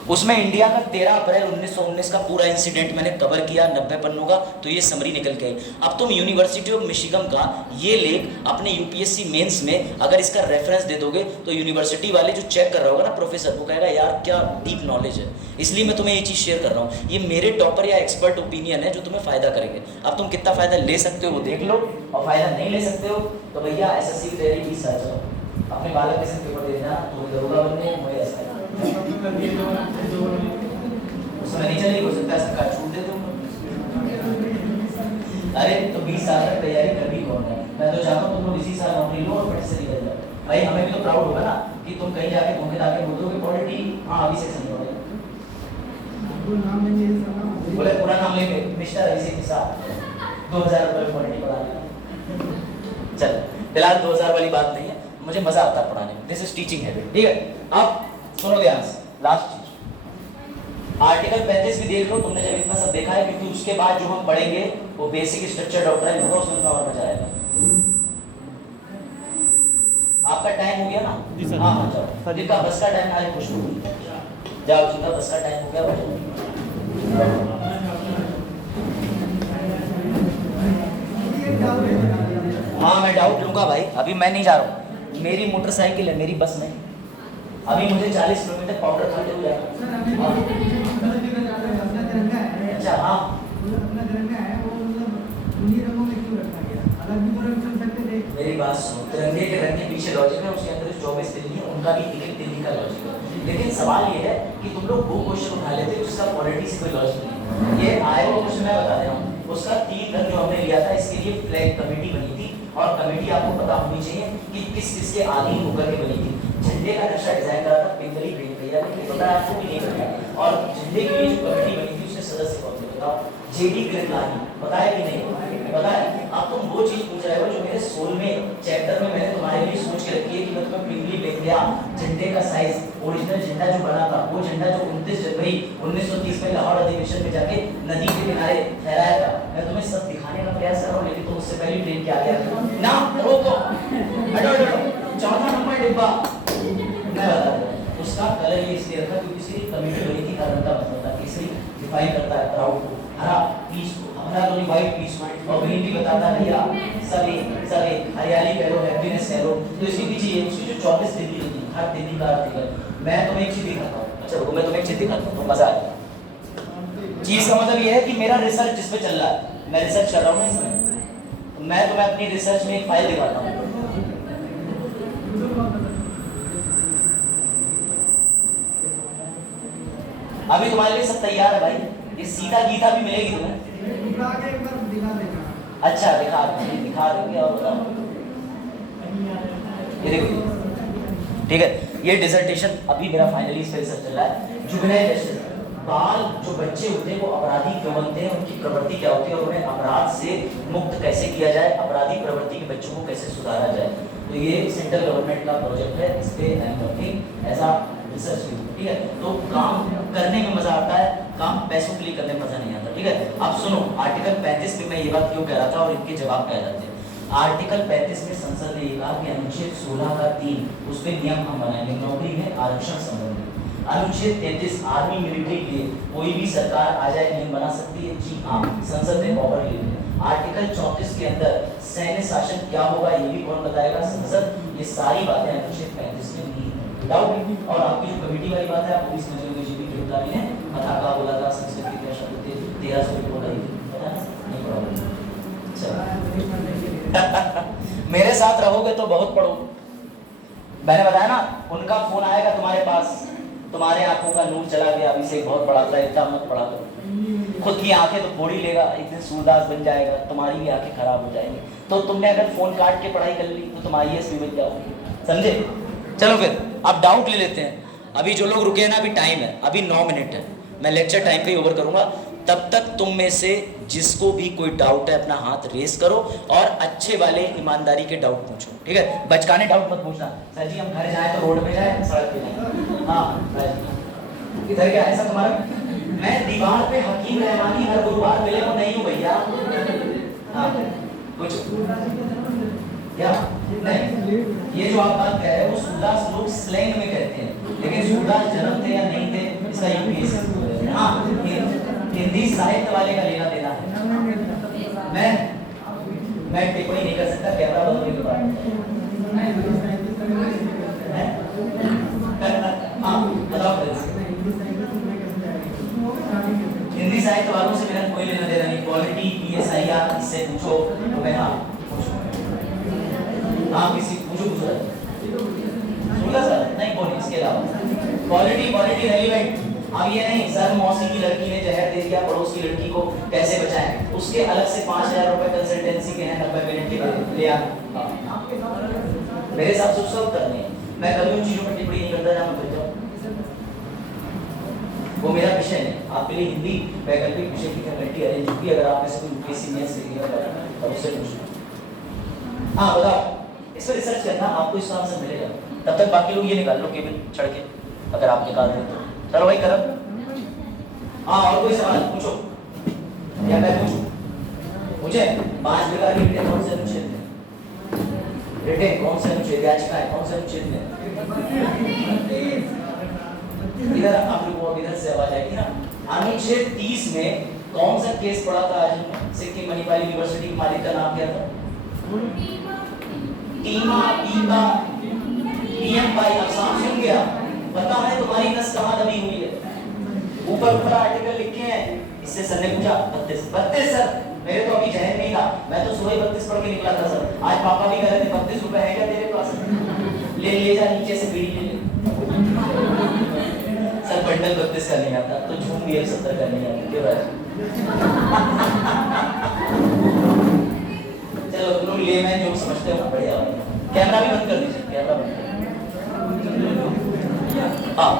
उसमें इंडिया का 13 अप्रैल 1919 का पूरा इंसिडेंट मैंने कवर किया, 90 पन्नों का, तो ये समरी निकल के आई। अब तुम यूनिवर्सिटी ऑफ मिशिगन का ये लेख अपने यूपीएससी मेंस में अगर इसका रेफरेंस दे दोगे तो यूनिवर्सिटी वाले जो चेक कर रहा होगा ना प्रोफेसर, वो कहेगा यार क्या डीप नॉलेज है। इसलिए मैं तुम्हें ये चीज़ शेयर कर रहा हूँ, ये मेरे टॉपर या एक्सपर्ट ओपिनियन है जो तुम्हें फायदा करेंगे। अब तुम कितना फायदा ले सकते हो वो देख लो, और फायदा नहीं ले सकते हो तो भैया एसएससी की तैयारी 20 साल चलो, अपने बालक के पेपर दे देना, तो दरोगा बनने मुझे ऐसा उसमें नहीं चलेगी, हो सकता है सरकार छूट दे तुम। अरे तो 20 साल तक तैयारी कर भी कौन है? मैं तो चाहता हूँ तुम लोग इसी साल नौकरी लो और फट से निकल जाओ। भाई हमें भी तो प्राउड होगा ना कि तुम कहीं जाके धोखे दाके बोल दो कि पॉलिटी हाँ अभी से समझो, बोले पूरा नाम लेंगे मिस्टर अभिषेक प्रसाद, 2000 रुपये पॉलिटी पढ़ाने। चल फिलहाल 2000 वाली बात नहीं है, मुझे मजा आता है पढ़ाने में, दिस इज टीचिंग हैबिट। ठीक है, अब सुनो ध्यान से, लास्ट चीज आर्टिकल 35 भी देख लो, तुमने जब इतना सब देखा है, क्योंकि उसके बाद जो हम पढ़ेंगे वो बेसिक स्ट्रक्चर डॉक्ट्राइन होगा, उसमें और मजा आएगा। आपका टाइम हो गया ना? हाँ हाँ जाओ, जिनका बस का टाइम है कुछ जाओ, जिनका बस का टाइम हो गया हाँ मैं डाउट लूंगा भाई, अभी मैं नहीं जा रहा हूँ, मेरी मोटरसाइकिल है, मेरी बस नहीं। अभी मुझे 40 किलोमीटर पाउडर खाते हुए अच्छा हाँ मेरी बात सुनो, तिरंगे के रंग के पीछे लॉजिक है, उसके अंदर 24 दिल्ली है, उनका भी एक दिल्ली का लॉजिक है। लेकिन सवाल ये है कि तुम लोग वो क्वेश्चन उठा लेते जिसका पॉलिटी से कोई लॉजिक नहीं। ये आया वो क्वेश्चन मैं बता रहा हूँ, उसका 3 रंग जो हमने लिया था, इसके लिए फ्लैग कमेटी बनी थी, और कमेटी आपको पता होनी चाहिए कि किस किसके अधीन होकर के बनी थी। झंडे का नक्शा डिजाइन करा था पिंगली भैया ने, पता है आपको भी नहीं पता। और झंडे के लिए जो कमेटी बनी थी उसके सदस्य कौन थे बताओ? जेडी कृपलानी, पता है कि नहीं पता है? अब तुम वो चीज पूछ रहे हो जो मेरे 16वें चैप्टर में मैंने तुम्हारे लिए सोच के रखी है कि मैं तुम्हें पिंगली भेजिया झंडे का साइज, ओरिजिनल झंडा जो बना था, वो झंडा जो 29 जनवरी 1930 में लाहौर अधिवेशन में जाके नदी के किनारे फहराया था, मैं तुम्हें सब दिखाने का प्रयास कर रहा हूँ, लेकिन तुम उससे पहले ट्रेन के आ गया ना। रोको, हटो हटो, 4वां नंबर डिब्बा मैं बता दूं, उसका कलर ये इसलिए रखा क्योंकि इसकी कमेटी बनी थी, कारण का मतलब था केसरी डिफाइन करता है क्राउड को, हरा पीस को, हरा तो नहीं व्हाइट पीस, और ग्रीन भी बताता है भैया सभी हरियाली कह लो, हैप्पीनेस कह लो। तो इसके पीछे ये उसकी जो 24 दिल्ली थी, हर दिल्ली का अर्थ है। मैं तुम्हें एक चीज दिखाता हूँ, अच्छा रुको मैं तुम्हें एक चीज दिखाता हूँ, मजा आएगा। चीज का मतलब ये है कि मेरा रिसर्च जिस पे चल रहा है, मैं रिसर्च कर रहा हूँ इसमें, मैं तुम्हें अपनी रिसर्च में एक फाइल दिखाता हूँ। अभी तुम्हारे लिए सब तैयार है भाई, ये सीधा गीता भी मिलेगी तुम्हें। अच्छा दिखा देंगे और बताओ, ये देखो ठीक है, ये डिसर्टेशन अभी मेरा फाइनली इस पे रिसर्च चल रहा है। जुवेनाइल जस्टिस, बाल जो बच्चे होते हैं वो अपराधी क्यों बनते हैं, उनकी प्रवृत्ति क्या होती है, और उन्हें अपराध से मुक्त कैसे किया जाए, अपराधी प्रवृत्ति के बच्चों को कैसे सुधारा जाए। तो ये सेंट्रल गवर्नमेंट का प्रोजेक्ट है, इस पे I am working as a research के ऊपर, ठीक है। तो काम करने में मजा आता है, काम पैसों के लिए करने में मजा नहीं आता, ठीक है। अब सुनो, आर्टिकल 35 में मैं ये बात क्यों कह रहा था और इनके जवाब क्या जाते हैं। आर्टिकल 35 में संसद ने ये कहा कि अनुच्छेद 16 का 3 उस पे नियम हम बनाएंगे नौकरी में आरक्षण संबंधी। अनुच्छेद 33 आर्मी मिलिट्री के लिए कोई भी सरकार आ जाए नियम बना सकती है, जी हाँ, संसद ने पावर ली है। आर्टिकल 34 के अंदर सैन्य शासन क्या होगा ये भी कौन बताएगा, संसद। ये सारी बातें अनुच्छेद 35 में नहीं है। डाउट? और आपकी जो कमेटी वाली बात है आप वो भी समझ लोगे, जीपी गिरफ्तारी ने कथा का बोला था, संस्कृत की क्या शब्द थे, 1300 की बोला ही पता है नहीं पढ़ा। मेरे साथ रहोगे तो बहुत पढ़ो। मैंने बताया ना, उनका फोन आएगा तुम्हारे पास, तुम्हारे आंखों का नूर चला गया, अभी से बहुत पढ़ाता है, इतना मत पढ़ा दो। खुद की आंखें तो फोड़ ही लेगा, एक दिन सूरदास बन जाएगा, तुम्हारी भी आंखें खराब हो जाएंगी। तो तुमने अगर फोन काट के पढ़ाई कर ली तो तुम IAS भी बन जाओगे, समझे। चलो फिर अब डाउट ले लेते हैं। अभी जो लोग रुके हैं ना, अभी टाइम है, अभी 9 मिनट है, मैं लेक्चर टाइम पे ही ओवर करूंगा। तब तक तुम में से जिसको भी कोई डाउट है अपना हाथ रेस करो और अच्छे वाले ईमानदारी के डाउट पूछो, ठीक है। बचकाने डाउट मत पूछना, सर जी हम घर जाए तो रोड पे जाए सड़क पे जाए। हाँ इधर क्या ऐसा तुम्हारा, मैं दीवार पे हकीम रहमानी हर गुरुवार मिले वो नहीं हूँ भैया। हाँ कुछ क्या नहीं, ये जो आप बात कह रहे हो वो सूरदास लोग स्लैंग में कहते हैं, लेकिन सूरदास जन्म थे या नहीं थे इसका UPSC। हाँ हिंदी साहित्य वाले का लेना देना है। मैं टिप्पणी नहीं कर सकता, कैमरा बंद होने के बाद। हाँ बताओ, हिंदी साहित्य वालों से मेरा कोई लेना देना नहीं। क्वालिटी PSIR इससे पूछो तो मैं हाँ किसी पूछो सर नहीं बोली, इसके अलावा क्वालिटी रेलिवेंट। अब ये नहीं सर मौसी की लड़की ने जहर दे दिया पड़ोस की लड़की को, कैसे बचाएं, उसके अलग से 5000 रुपए कंसल्टेंसी के हैं, 90 मिनट के ले आ। मेरे हिसाब से सब करने हैं, मैं कभी उन चीजों पर टिप्पणी नहीं करता जहां मैं जाऊं, वो मेरा विषय है। आपके लिए हिंदी वैकल्पिक विषय की कमेटी अरेंज होगी, अगर आप में से कोई UPSC मेंस तो उससे पूछना। हाँ बताओ, इस पर रिसर्च करना, आपको इसका आंसर मिलेगा। तब तक बाकी लोग ये निकाल लो केबिन चढ़ के, अगर आप निकाल रहे तो चलो भाई करब। हाँ और कोई सवाल पूछो या मैं पूछूं? मुझे 5 प्रकार की रिटेन कौन से अनुच्छेद में, रिटेन कौन से अनुच्छेद, याचिका है कौन से अनुच्छेद में। इधर आप लोगों को इधर से आवाज आएगी ना। अनुच्छेद 30 में कौन सा केस पढ़ा था आज हमने, सिक्किम मणिपाल यूनिवर्सिटी के मालिक का नाम क्या था, टीमा पीता PM भाई असम सुन गया, पता है तुम्हारी नस कहाँ दबी हुई है। ऊपर आर्टिकल लिखे हैं, इससे सर ने पूछा 32 सर, मेरे तो अभी जहन नहीं था, मैं तो सुबह 32 पढ़ के निकला था सर। आज पापा भी कह रहे थे 32 रुपए है क्या तेरे पास, ले जा नीचे से बीड़ी ले ले। सर बंडल 32 का नहीं आता तो झूम भी 70 का नहीं आता, क्यों भाई। चलो तुम लोग ले मैं जो समझते हो बढ़िया। कैमरा भी बंद कर दीजिए, कैमरा बंद कर। हाँ